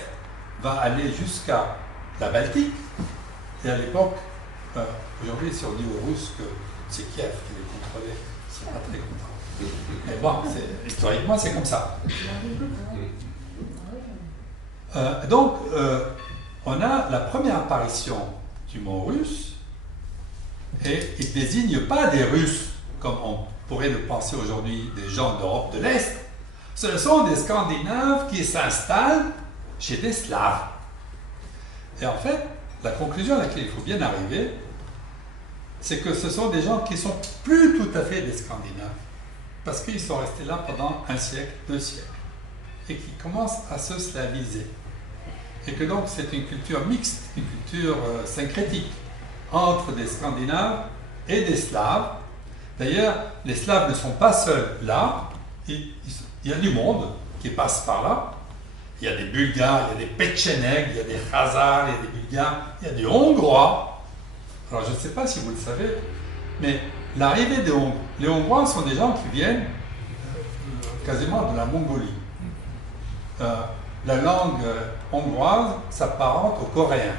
va aller jusqu'à la Baltique. Et à l'époque, aujourd'hui, si on dit aux Russes que c'est Kiev qui les contrôlait, c'est pas très content. Mais bon, historiquement, c'est comme ça. Donc, on a la première apparition du mot russe, et il ne désigne pas des Russes, comme on pourrait le penser aujourd'hui, des gens d'Europe de l'Est. Ce sont des Scandinaves qui s'installent chez des Slaves. Et en fait, la conclusion à laquelle il faut bien arriver, c'est que ce sont des gens qui ne sont plus tout à fait des Scandinaves, parce qu'ils sont restés là pendant 1 siècle, 2 siècles, et qui commencent à se slaviser. Et que donc c'est une culture mixte, une culture syncrétique, entre des Scandinaves et des Slaves. D'ailleurs, les Slaves ne sont pas seuls là, il y a du monde qui passe par là. Il y a des Bulgares, il y a des Petchénègues, il y a des Khazars, il y a des Bulgares, il y a des Hongrois. Alors je ne sais pas si vous le savez, mais l'arrivée des Hongrois, les Hongrois sont des gens qui viennent quasiment de la Mongolie. La langue hongroise s'apparente au coréen.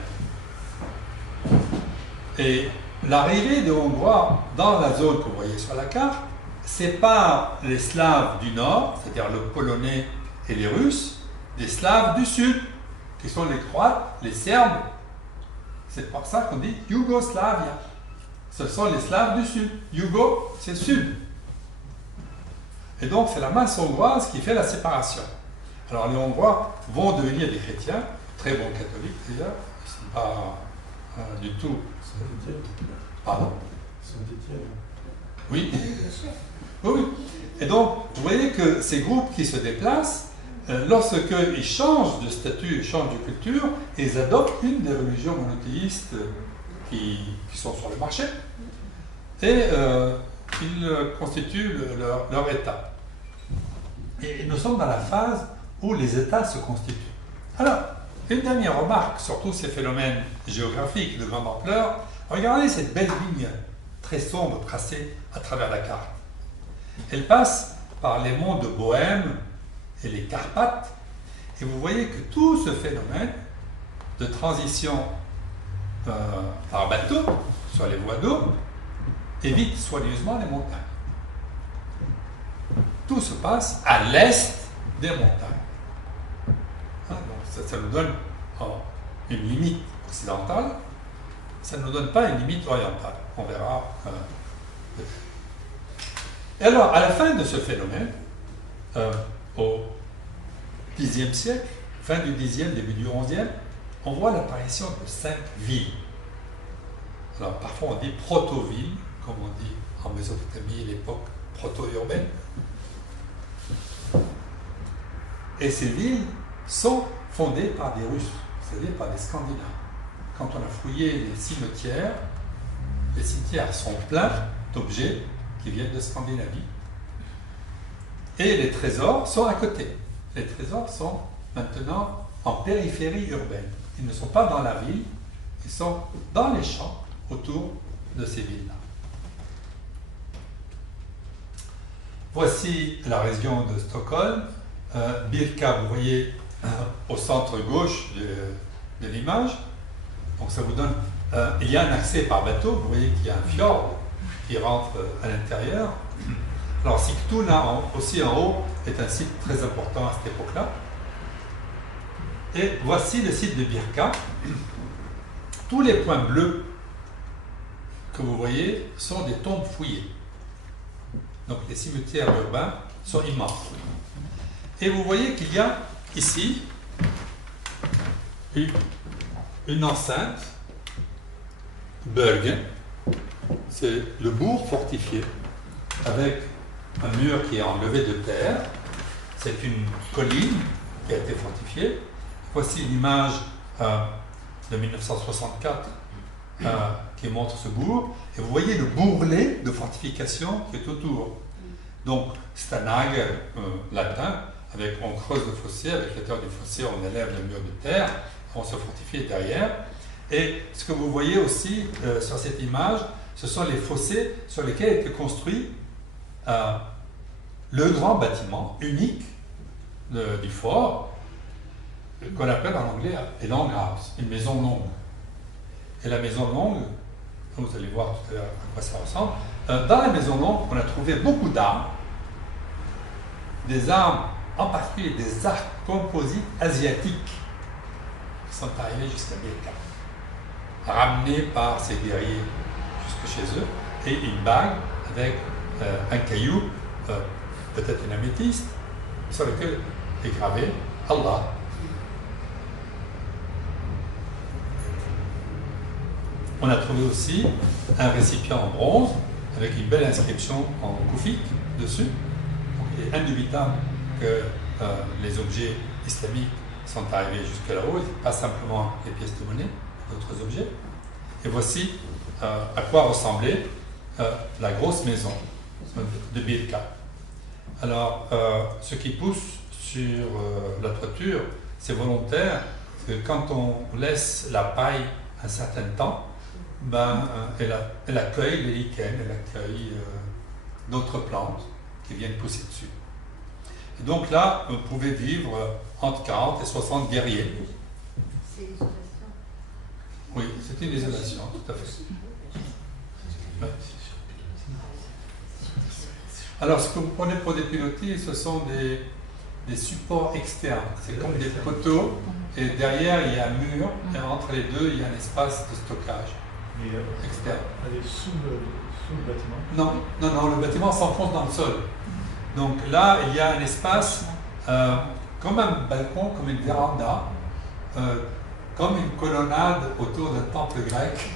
Et l'arrivée des Hongrois dans la zone que vous voyez sur la carte, c'est pas les Slaves du nord, c'est-à-dire le polonais et les Russes, des Slaves du sud, qui sont les Croates, les Serbes. C'est pour ça qu'on dit Yougoslavia. Ce sont les Slaves du sud. Yougo, c'est sud. Et donc c'est la masse hongroise qui fait la séparation. Alors les Hongrois vont devenir des chrétiens, très bons catholiques d'ailleurs, ils ne sont pas du tout... Pardon? Saint-Étienne. Oui. Oui. Et donc, vous voyez que ces groupes qui se déplacent, lorsqu'ils changent de statut, changent de culture, ils adoptent une des religions monothéistes qui sont sur le marché, et ils constituent leur État. Et nous sommes dans la phase où les États se constituent. Alors, une dernière remarque sur tous ces phénomènes géographiques de grande ampleur. Regardez cette belle ligne très sombre tracée à travers la carte. Elle passe par les monts de Bohême et les Carpates, et vous voyez que tout ce phénomène de transition par bateau sur les voies d'eau évite soigneusement les montagnes. Tout se passe à l'est des montagnes. ça nous donne une limite occidentale, ça ne nous donne pas une limite orientale. On verra. Et alors, à la fin de ce phénomène, au Xe siècle, fin du Xe, début du XIe, on voit l'apparition de 5 villes. Alors, parfois on dit proto-villes, comme on dit en Mésopotamie, l'époque proto-urbaine. Et ces villes sont fondées par des Russes, c'est-à-dire par des Scandinaves. Quand on a fouillé les cimetières sont pleins d'objets qui viennent de Scandinavie. Et les trésors sont à côté. Les trésors sont maintenant en périphérie urbaine. Ils ne sont pas dans la ville, ils sont dans les champs autour de ces villes-là. Voici la région de Stockholm. Birka, vous voyez au centre gauche de l'image. Donc ça vous donne... il y a un accès par bateau. Vous voyez qu'il y a un fjord qui rentre à l'intérieur. Alors Sigtuna, aussi en haut, est un site très important à cette époque-là. Et voici le site de Birka. Tous les points bleus que vous voyez sont des tombes fouillées. Donc les cimetières urbains sont immenses. Et vous voyez qu'il y a ici une enceinte, Bergen, c'est le bourg fortifié, avec un mur qui est enlevé de terre. C'est une colline qui a été fortifiée. Voici l'image de 1964 qui montre ce bourg. Et vous voyez le bourrelet de fortification qui est autour. Donc, c'est un agre latin. On creuse le fossé, avec l'auteur du fossé, on élève le mur de terre, on se fortifie derrière. Et ce que vous voyez aussi sur cette image, ce sont les fossés sur lesquels a été construit le grand bâtiment unique du fort, qu'on appelle en anglais a long house, une maison longue. Et la maison longue, vous allez voir tout à l'heure à quoi ça ressemble, dans la maison longue, on a trouvé beaucoup d'armes, des armes, en particulier des arcs composites asiatiques, qui sont arrivés jusqu'à Birka, ramenés par ces guerriers jusque chez eux, et une bague avec un caillou, peut-être une améthyste, sur lequel est gravé Allah. On a trouvé aussi un récipient en bronze avec une belle inscription en koufite dessus. Donc, il est indubitable que les objets islamiques sont arrivés jusque là-haut, pas simplement les pièces de monnaie, d'autres objets. Et voici à quoi ressemblait la grosse maison de Birka. Alors, ce qui pousse sur la toiture, c'est volontaire, parce que quand on laisse la paille un certain temps, elle accueille les lichens, elle accueille d'autres plantes qui viennent pousser dessus. Et donc là, vous pouvez vivre entre 40 et 60 guerriers. C'est l'isolation. Oui, c'est une isolation, tout à fait. Ouais. Alors, ce que vous prenez pour des pilotis, ce sont des supports externes. C'est comme des poteaux, et derrière, il y a un mur, et entre les deux, il y a un espace de stockage externe. Elle est sous le bâtiment. Non, le bâtiment s'enfonce dans le sol. Donc là, il y a un espace comme un balcon, comme une véranda, comme une colonnade autour d'un temple grec.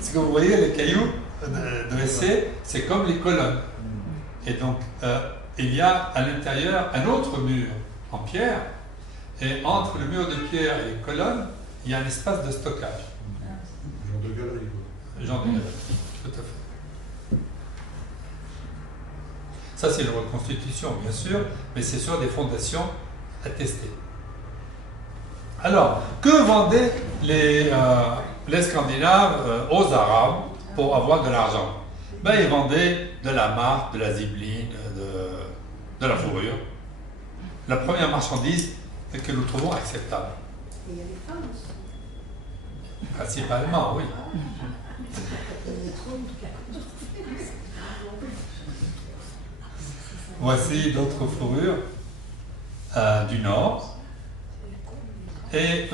Ce que vous voyez, les cailloux dressés, c'est comme les colonnes. Et donc, il y a à l'intérieur un autre mur en pierre, et entre le mur de pierre et les colonnes, il y a un espace de stockage. Genre de galerie. Genre de galerie, tout à fait. Ça, c'est une reconstitution, bien sûr, mais c'est sur des fondations attestées. Alors, que vendaient les Scandinaves aux Arabes pour avoir de l'argent? Ils vendaient de la martre, de la zibeline, de la fourrure. La première marchandise que nous trouvons acceptable. Et il y a des femmes aussi. Principalement, oui. Voici d'autres fourrures du Nord. Et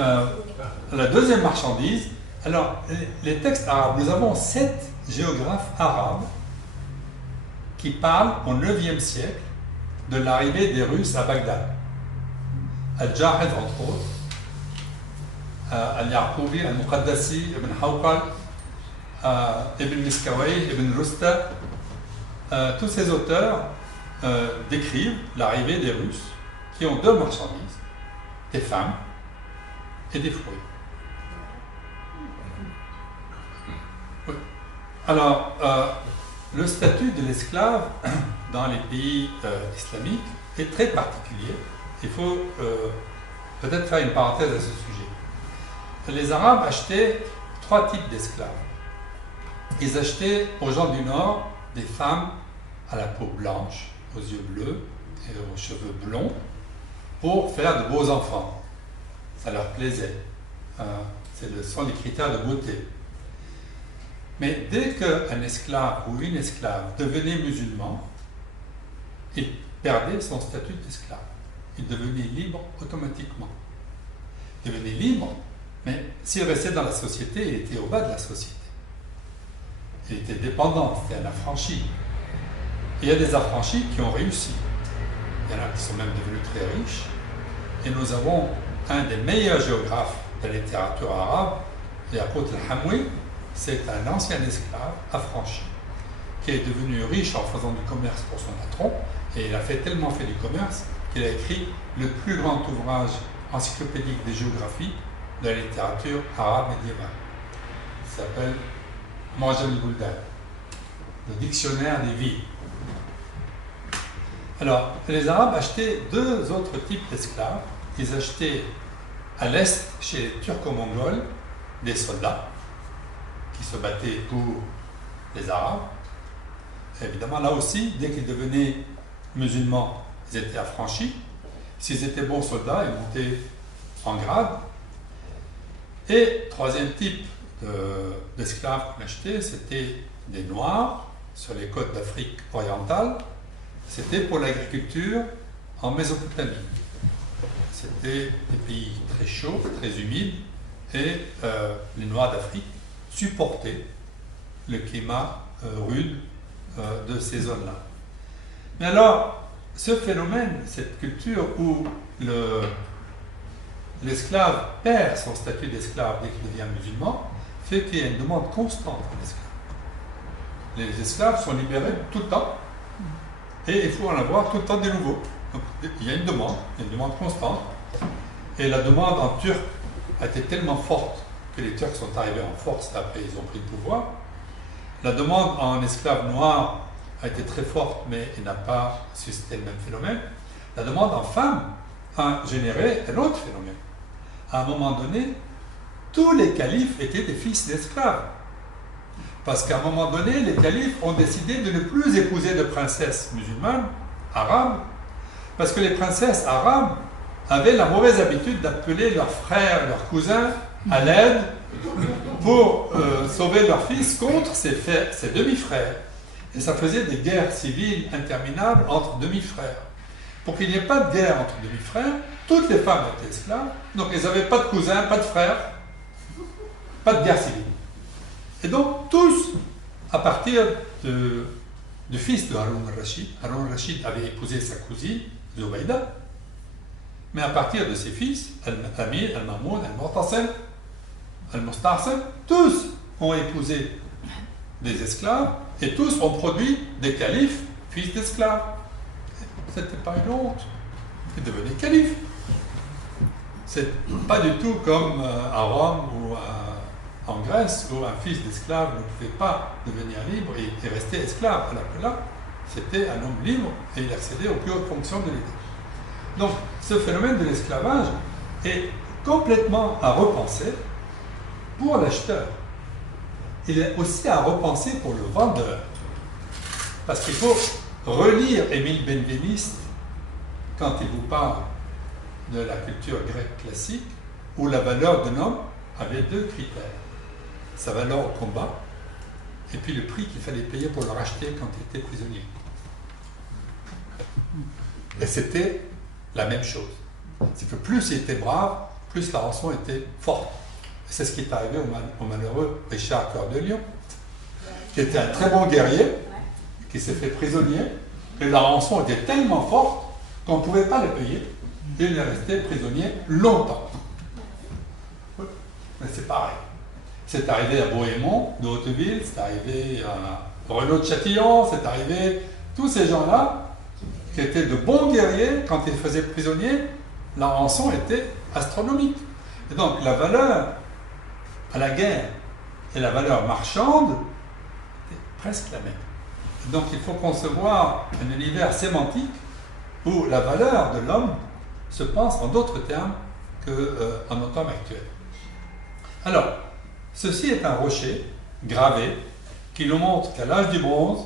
la deuxième marchandise, alors les textes arabes, nous avons 7 géographes arabes qui parlent au 9e siècle de l'arrivée des Russes à Bagdad. Al-Jahid, entre autres, Al-Yaqoubi, Al-Muqaddasi, Ibn Hawqal, Ibn Miskawayh, Ibn Rusta, tous ces auteurs décrivent l'arrivée des Russes qui ont 2 marchandises, des femmes et des fruits. Oui. Alors, le statut de l'esclave dans les pays islamiques est très particulier. Il faut peut-être faire une parenthèse à ce sujet. Les Arabes achetaient 3 types d'esclaves. Ils achetaient aux gens du Nord des femmes à la peau blanche, aux yeux bleus et aux cheveux blonds pour faire de beaux enfants. Ça leur plaisait. Ce sont les critères de beauté. Mais dès qu'un esclave ou une esclave devenait musulman, il perdait son statut d'esclave. Il devenait libre automatiquement. Il devenait libre, mais s'il restait dans la société, il était au bas de la société. Il était dépendant, c'était un affranchi. Et il y a des affranchis qui ont réussi. Il y en a qui sont même devenus très riches. Et nous avons un des meilleurs géographes de la littérature arabe, Yaqut al-Hamwi. C'est un ancien esclave affranchi qui est devenu riche en faisant du commerce pour son patron, et il a tellement fait du commerce qu'il a écrit le plus grand ouvrage encyclopédique de géographie de la littérature arabe médiévale. Il s'appelle Mu'jam al-Buldan, le dictionnaire des villes. Alors, les Arabes achetaient 2 autres types d'esclaves. Ils achetaient à l'est, chez les Turco-Mongols, des soldats qui se battaient pour les Arabes. Et évidemment, là aussi, dès qu'ils devenaient musulmans, ils étaient affranchis. S'ils étaient bons soldats, ils montaient en grade. Et 3e type d'esclaves qu'on achetait, c'était des Noirs sur les côtes d'Afrique orientale. C'était pour l'agriculture en Mésopotamie. C'était des pays très chauds, très humides, et les Noirs d'Afrique supportaient le climat rude de ces zones-là. Mais alors, ce phénomène, cette culture où l'esclave perd son statut d'esclave dès qu'il devient musulman, fait qu'il y a une demande constante en esclaves. Les esclaves sont libérés tout le temps, et il faut en avoir tout le temps des nouveaux. Donc, il y a une demande constante, et la demande en turc a été tellement forte que les Turcs sont arrivés en force, après ils ont pris le pouvoir. La demande en esclaves noirs a été très forte, mais elle n'a pas suscité le même phénomène. La demande en femmes a généré un autre phénomène. À un moment donné, tous les califes étaient des fils d'esclaves. Parce qu'à un moment donné, les califes ont décidé de ne plus épouser de princesses musulmanes, arabes, parce que les princesses arabes avaient la mauvaise habitude d'appeler leurs frères, leurs cousins à l'aide pour sauver leur fils contre ses demi-frères. Et ça faisait des guerres civiles interminables entre demi-frères. Pour qu'il n'y ait pas de guerre entre demi-frères, toutes les femmes étaient esclaves, donc elles n'avaient pas de cousins, pas de frères, pas de guerre civile. Et donc tous, à partir du fils de Haroun al-Rachid, Haroun al-Rachid avait épousé sa cousine, Zubayda, mais à partir de ses fils, Al-Amir, Al-Mamoun, Al-Mu'tasim, Al-Musta'sim, tous ont épousé des esclaves et tous ont produit des califes, fils d'esclaves. C'était pas une honte, ils devenaient califes. C'est pas du tout comme à Rome ou en Grèce où un fils d'esclave ne pouvait pas devenir libre et rester esclave. Alors que là, c'était un homme libre et il accédait aux plus hautes fonctions de l'État. Donc, ce phénomène de l'esclavage est complètement à repenser pour l'acheteur. Il est aussi à repenser pour le vendeur. Parce qu'il faut relire Émile Benveniste quand il vous parle de la culture grecque classique, où la valeur d'un homme avait 2 critères. Sa valeur au combat, et puis le prix qu'il fallait payer pour le racheter quand il était prisonnier. Et c'était la même chose. C'est que plus il était brave, plus la rançon était forte. Et c'est ce qui est arrivé au malheureux Richard Cœur de Lion, qui était un très bon guerrier, qui s'est fait prisonnier, et la rançon était tellement forte qu'on ne pouvait pas le payer, et il est resté prisonnier longtemps. Mais c'est pareil. C'est arrivé à Bohémond de Hauteville, c'est arrivé à Renaud de Châtillon, c'est arrivé, tous ces gens-là, qui étaient de bons guerriers, quand ils faisaient prisonnier, la rançon était astronomique. Et donc la valeur à la guerre et la valeur marchande étaient presque la même. Et donc il faut concevoir un univers sémantique où la valeur de l'homme se pense en d'autres termes qu'en nos temps actuels. Alors, ceci est un rocher gravé qui nous montre qu'à l'âge du bronze,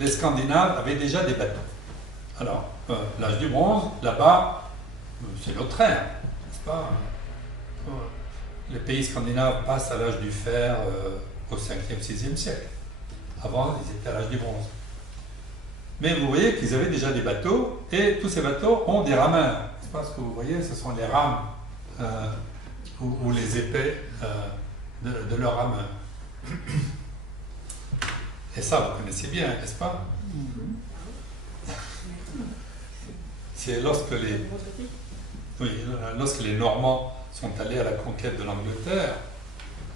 les Scandinaves avaient déjà des bateaux. Alors, l'âge du bronze, là-bas, c'est l'autre ère, n'est-ce pas? Les pays scandinaves passent à l'âge du fer au 5e, 6e siècle. Avant, ils étaient à l'âge du bronze. Mais vous voyez qu'ils avaient déjà des bateaux, et tous ces bateaux ont des rameurs. C'est pas ce que vous voyez, ce sont les rames ou les épées de leurs rameurs. Et ça, vous connaissez bien, n'est-ce pas? C'est lorsque les Normands sont allés à la conquête de l'Angleterre,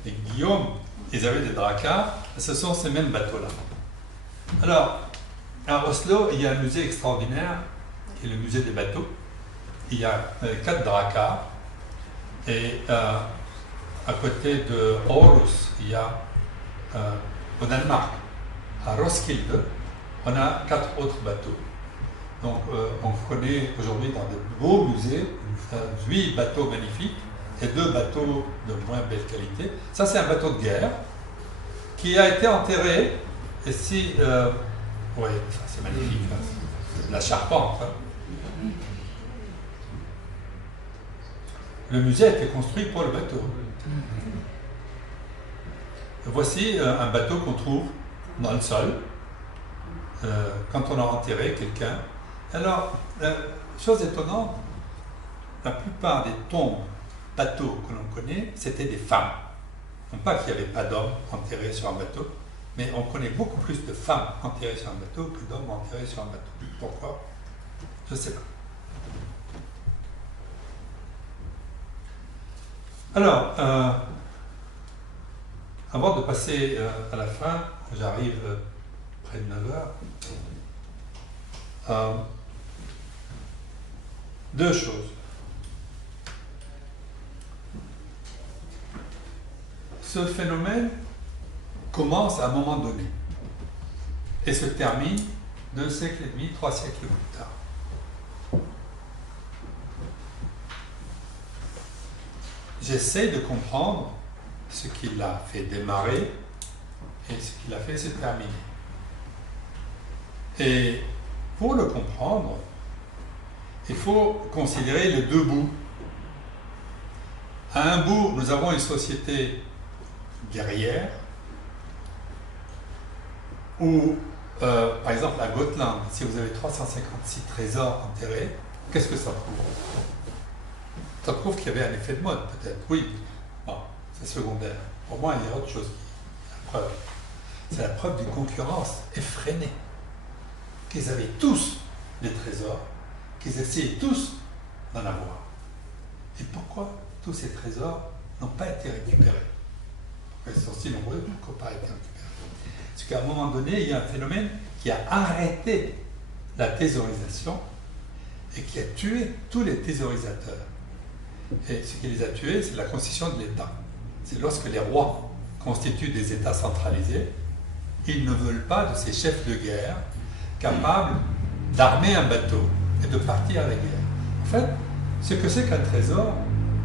et Guillaume, ils avaient des dracars, ce sont ces mêmes bateaux-là. Alors, à Oslo, il y a un musée extraordinaire, qui est le musée des bateaux. Il y a 4 dracars, et à côté de Aarhus, il y a au Danemark, à Roskilde, on a 4 autres bateaux. Donc on connaît aujourd'hui dans de beaux musées 8 bateaux magnifiques et 2 bateaux de moins belle qualité. Ça, c'est un bateau de guerre qui a été enterré. Et si... oui, ça c'est magnifique, hein, c'est de la charpente. Hein. Le musée a été construit pour le bateau. Voici un bateau qu'on trouve dans le sol quand on a enterré quelqu'un. Alors, chose étonnante, la plupart des tombes bateaux que l'on connaît, c'était des femmes. Non pas qu'il n'y avait pas d'hommes enterrés sur un bateau, mais on connaît beaucoup plus de femmes enterrées sur un bateau que d'hommes enterrés sur un bateau. Pourquoi? Je ne sais pas. Alors, avant de passer à la fin, j'arrive près de 9 heures. 2 choses. Ce phénomène commence à un moment donné et se termine 2 siècles et demi, 3 siècles plus tard. J'essaie de comprendre ce qui l'a fait démarrer et ce qui l'a fait se terminer. Et pour le comprendre, il faut considérer les 2 bouts. À un bout, nous avons une société guerrière où, par exemple, à Gotland, si vous avez 356 trésors enterrés, qu'est-ce que ça prouve? Ça prouve qu'il y avait un effet de mode, peut-être. Oui, bon, c'est secondaire. Pour moi, il y a autre chose. La preuve. C'est la preuve d'une concurrence effrénée. Qu'ils avaient tous des trésors, qu'ils essayaient tous d'en avoir. Et pourquoi tous ces trésors n'ont pas été récupérés? Pourquoi ils sont si nombreux, pourquoi pas été récupérés? Parce qu'à un moment donné, il y a un phénomène qui a arrêté la thésaurisation et qui a tué tous les thésaurisateurs. Et ce qui les a tués, c'est la constitution de l'État. C'est lorsque les rois constituent des États centralisés, ils ne veulent pas de ces chefs de guerre capables d'armer un bateau et de partir à la guerre. En fait, ce que c'est qu'un trésor,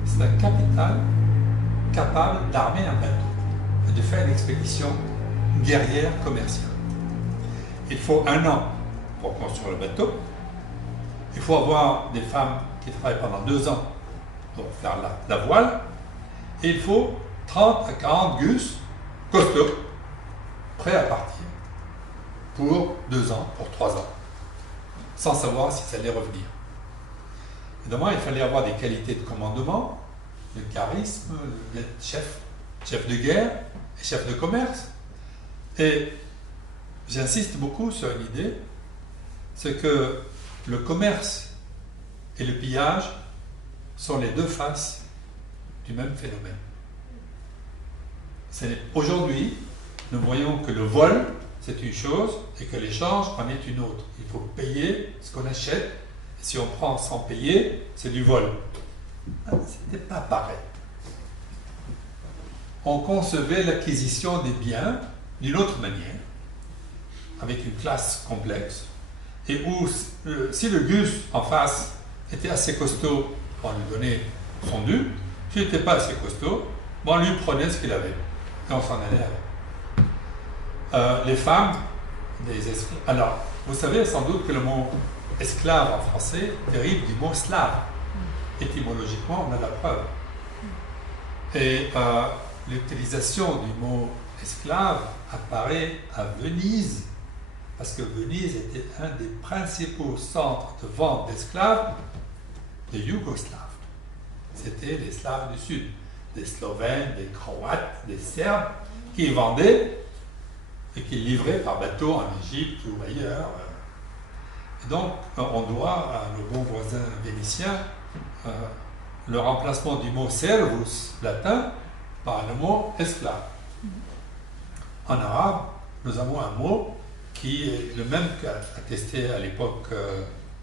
c'est un capital capable d'armer un bateau et de faire une expédition guerrière commerciale. Il faut 1 an pour construire le bateau. Il faut avoir des femmes qui travaillent pendant 2 ans pour faire la voile. Et il faut 30 à 40 gus costauds, prêts à partir pour 2 ans, pour 3 ans, sans savoir si ça allait revenir. Évidemment, il fallait avoir des qualités de commandement, le charisme, d'être chef de guerre et chef de commerce. Et j'insiste beaucoup sur une idée, c'est que le commerce et le pillage sont les deux faces du même phénomène. Aujourd'hui, nous voyons que le vol, c'est une chose et que l'échange en est une autre. Il faut payer ce qu'on achète, et si on prend sans payer, c'est du vol. Ce n'était pas pareil. On concevait l'acquisition des biens d'une autre manière, avec une classe complexe, et où si le gus en face était assez costaud, on lui donnait son dû. S'il n'était pas assez costaud, on lui prenait ce qu'il avait, et on s'en allait avec. Les femmes, des esclaves. Alors, vous savez sans doute que le mot esclave en français dérive du mot slave. Étymologiquement, on a la preuve. Et l'utilisation du mot esclave apparaît à Venise, parce que Venise était un des principaux centres de vente d'esclaves des Yougoslaves. C'était les Slaves du Sud, des Slovènes, des Croates, des Serbes, qui vendaient et qui livraient par bateau en Égypte ou ailleurs. Et donc, on doit à nos bons voisins vénitiens le remplacement du mot servus latin par le mot esclave. En arabe, nous avons un mot qui est le même qu'attesté à l'époque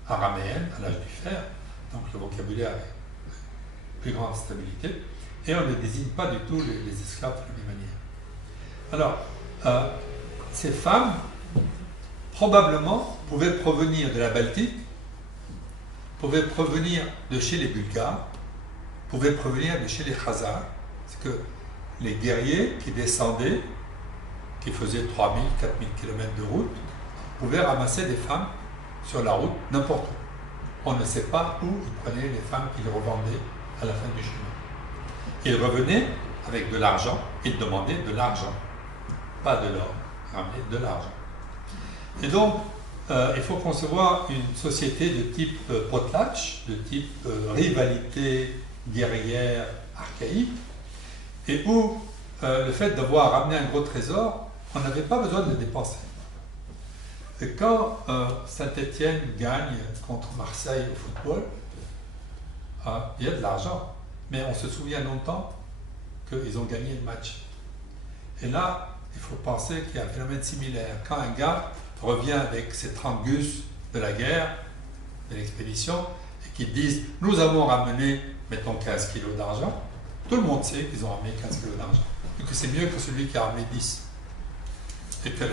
araméenne, à l'âge du fer, donc le vocabulaire est de plus grande stabilité, et on ne désigne pas du tout les esclaves de la même manière. Alors, ces femmes, probablement, pouvaient provenir de la Baltique, pouvaient provenir de chez les Bulgares, pouvaient provenir de chez les Khazars, parce que les guerriers qui descendaient, qui faisaient 3000, 4000 km de route, pouvaient ramasser des femmes sur la route, n'importe où. On ne sait pas où ils prenaient les femmes qu'ils revendaient à la fin du chemin. Ils revenaient avec de l'argent, ils demandaient de l'argent, pas de l'or, ils ramenaient de l'argent. Et donc, il faut concevoir une société de type potlatch, de type rivalité guerrière archaïque, et où le fait d'avoir ramené un gros trésor, on n'avait pas besoin de le dépenser. Et quand Saint-Étienne gagne contre Marseille au football, il y a de l'argent, mais on se souvient longtemps qu'ils ont gagné le match. Et là, il faut penser qu'il y a un phénomène similaire. Quand un gars revient avec ses 30 gus de la guerre, de l'expédition, et qu'ils disent « nous avons ramené, mettons, 15 kilos d'argent », tout le monde sait qu'ils ont ramené 15 kilos d'argent, et que c'est mieux que celui qui a ramené 10. Et que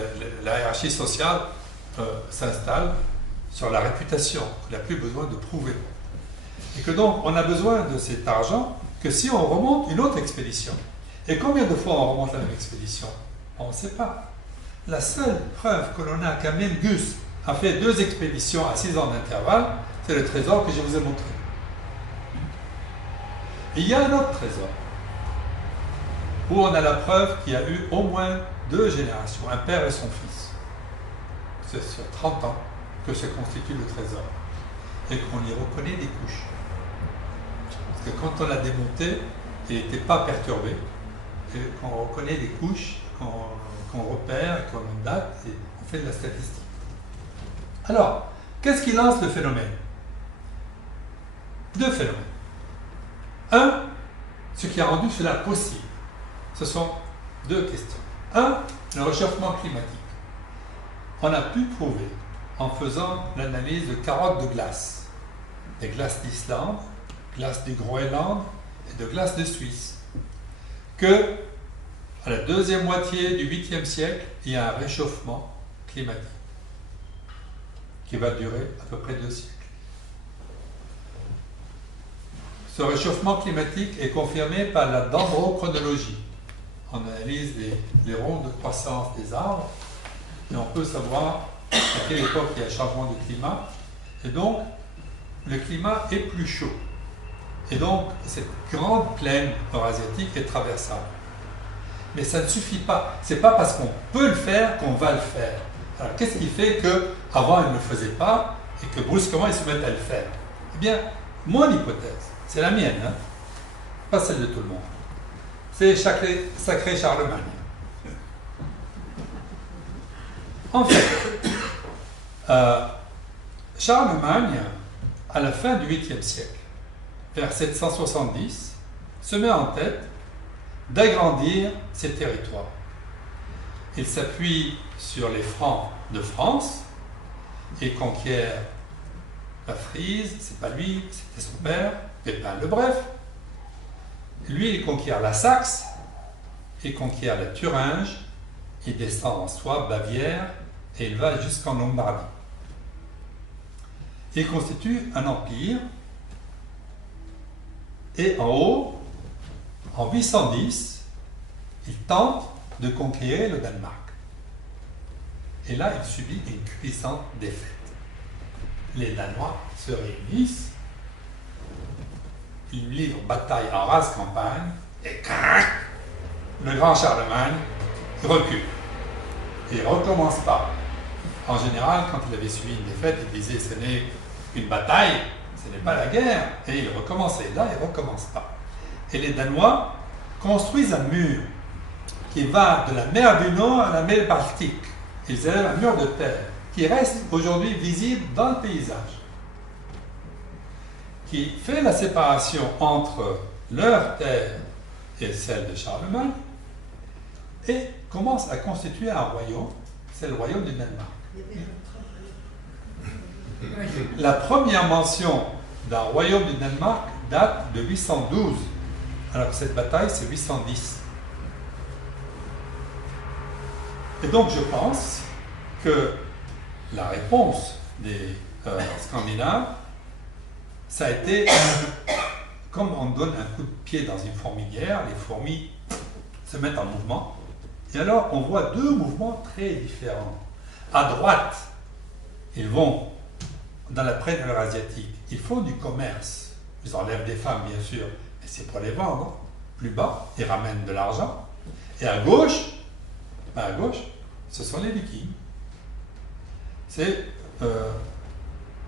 la hiérarchie sociale s'installe sur la réputation, qu'on n'a plus besoin de prouver. Et que donc, on a besoin de cet argent que si on remonte une autre expédition. Et combien de fois on remonte la même expédition? On ne sait pas. La seule preuve que l'on a qu'un même Gus a fait 2 expéditions à 6 ans d'intervalle, c'est le trésor que je vous ai montré. Et il y a un autre trésor, où on a la preuve qu'il y a eu au moins 2 générations, un père et son fils. C'est sur 30 ans que se constitue le trésor. Et qu'on y reconnaît des couches. Parce que quand on l'a démonté, il n'était pas perturbé. Et qu'on reconnaît des couches, qu'on repère, qu'on date, et on fait de la statistique. Alors, qu'est-ce qui lance le phénomène? 2 phénomènes. Un, ce qui a rendu cela possible. Ce sont 2 questions. Un, le réchauffement climatique. On a pu prouver, en faisant l'analyse de carottes de glace, des glaces d'Islande, glaces du Groenland et de glaces de Suisse, que à la deuxième moitié du 8e siècle, il y a un réchauffement climatique qui va durer à peu près 2 siècles. Ce réchauffement climatique est confirmé par la dendrochronologie. On analyse les ronds de croissance des arbres et on peut savoir à quelle époque il y a un changement de climat. Et donc, le climat est plus chaud. Et donc, cette grande plaine eurasiatique est traversable. Mais ça ne suffit pas. Ce n'est pas parce qu'on peut le faire qu'on va le faire. Alors, qu'est-ce qui fait qu'avant, ils ne le faisaient pas et que brusquement, ils se mettent à le faire? Eh bien, mon hypothèse, c'est la mienne, pas celle de tout le monde. C'est sacré Charlemagne. En fait, Charlemagne, à la fin du 8e siècle, vers 770, se met en tête d'agrandir ses territoires. Il s'appuie sur les Francs de France et conquiert la Frise, c'est pas lui, c'était son père, Pépin le Bref. Lui, il conquiert la Saxe, il conquiert la Thuringe, il descend en Souabe, Bavière, et il va jusqu'en Lombardie. Il constitue un empire, et en haut, en 810, il tente de conquérir le Danemark. Et là, il subit une puissante défaite. Les Danois se réunissent, ils livrent bataille en rase campagne, et crac, le grand Charlemagne recule. Et il ne recommence pas. En général, quand il avait subi une défaite, il disait ce n'est qu'une bataille, ce n'est pas la guerre. Et il recommençait. Là, il ne recommence pas. Et les Danois construisent un mur qui va de la mer du Nord à la mer Baltique. Ils élèvent un mur de terre qui reste aujourd'hui visible dans le paysage, qui fait la séparation entre leur terre et celle de Charlemagne, et commence à constituer un royaume, c'est le royaume du Danemark. La première mention d'un royaume du Danemark date de 812, alors que cette bataille c'est 810. Et donc je pense que la réponse des Scandinaves, ça a été comme on donne un coup de pied dans une fourmilière, les fourmis se mettent en mouvement, et alors on voit deux mouvements très différents. À droite, ils vont dans la plaine eurasiatique, ils font du commerce, ils enlèvent des femmes bien sûr, mais c'est pour les vendre. Plus bas, ils ramènent de l'argent. Et à gauche, ce sont les Vikings. C'est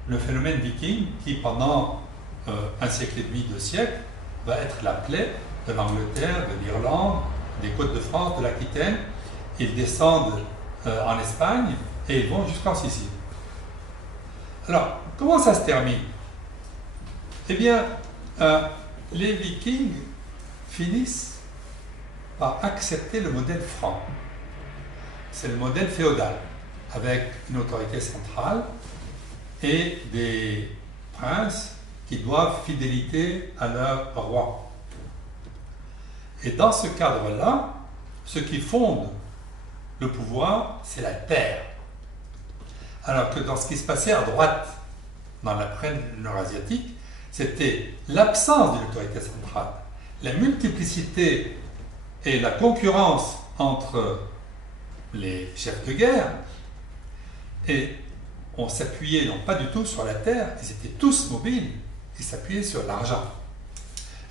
le phénomène viking qui, pendant un siècle et demi, 2 siècles, va être la plaie de l'Angleterre, de l'Irlande, des côtes de France, de l'Aquitaine. Ils descendent en Espagne et ils vont jusqu'en Sicile. Alors, comment ça se termine? Eh bien, les Vikings finissent par accepter le modèle franc. C'est le modèle féodal, avec une autorité centrale et des princes qui doivent fidélité à leur roi. Et dans ce cadre-là, ce qui fonde le pouvoir, c'est la terre. Alors que dans ce qui se passait à droite, dans la plaine eurasiatique, c'était l'absence d'une autorité centrale, la multiplicité et la concurrence entre les chefs de guerre, et on s'appuyait non pas du tout sur la terre, ils étaient tous mobiles, ils s'appuyaient sur l'argent.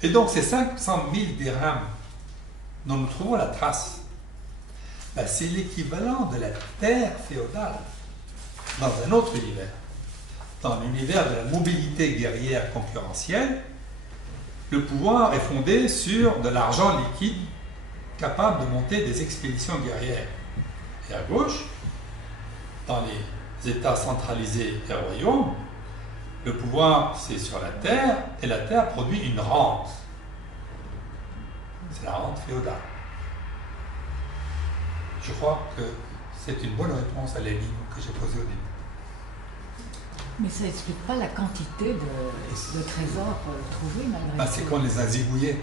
Et donc ces 500 000 dirhams dont nous trouvons la trace, ben, c'est l'équivalent de la terre féodale dans un autre univers. Dans l'univers de la mobilité guerrière concurrentielle, le pouvoir est fondé sur de l'argent liquide capable de monter des expéditions guerrières. Et à gauche, dans les États centralisés et royaumes, le pouvoir c'est sur la terre, et la terre produit une rente. C'est la rente féodale. Je crois que c'est une bonne réponse à l'énigme que j'ai posée au début. Mais ça n'explique pas la quantité de trésors trouvés malgré tout. C'est qu'on les a zigouillés.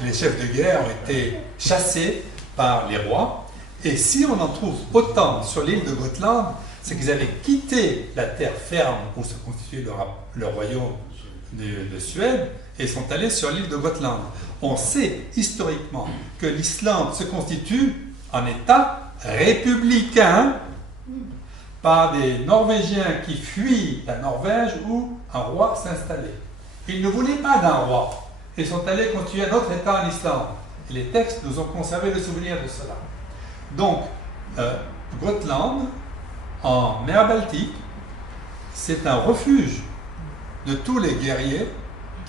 Les chefs de guerre ont été chassés par les rois, et si on en trouve autant sur l'île de Gotland, c'est qu'ils avaient quitté la terre ferme où se constituait le royaume de Suède et sont allés sur l'île de Gotland. On sait historiquement que l'Islande se constitue en État républicain par des Norvégiens qui fuient la Norvège où un roi s'installait. Ils ne voulaient pas d'un roi. Ils sont allés constituer un autre État en Islande. Et les textes nous ont conservé le souvenir de cela. Donc, Gotland, en mer Baltique, c'est un refuge de tous les guerriers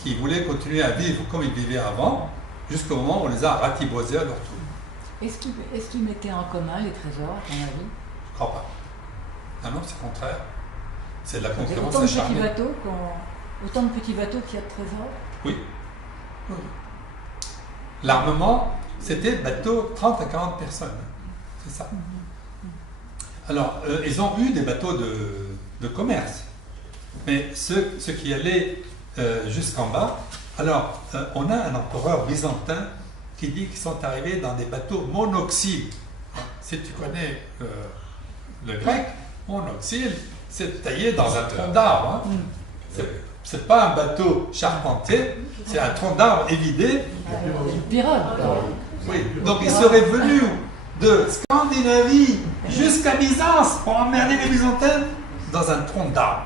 qui voulaient continuer à vivre comme ils vivaient avant, jusqu'au moment où on les a ratibosés à leur tour. Est-ce qu'ils mettaient en commun les trésors, à ton avis? Je crois pas. Ah non, c'est le contraire. C'est de la concurrence Autant acharnée. Autant de petits bateaux qu'il y a de trésors? Oui. Oui. L'armement, c'était bateau 30 à 40 personnes. C'est ça. Alors, ils ont eu des bateaux de commerce. Mais ceux qui allaient jusqu'en bas, alors, on a un empereur byzantin qui dit qu'ils sont arrivés dans des bateaux monoxyles. Si tu connais le grec, monoxyle, c'est taillé dans un tronc d'arbre. Hein. C'est pas un bateau charpenté, c'est un tronc d'arbre évidé. Une pirogue. Oui. Donc ils seraient venus de Scandinavie jusqu'à Byzance pour emmerder les Byzantins dans un tronc d'arbre.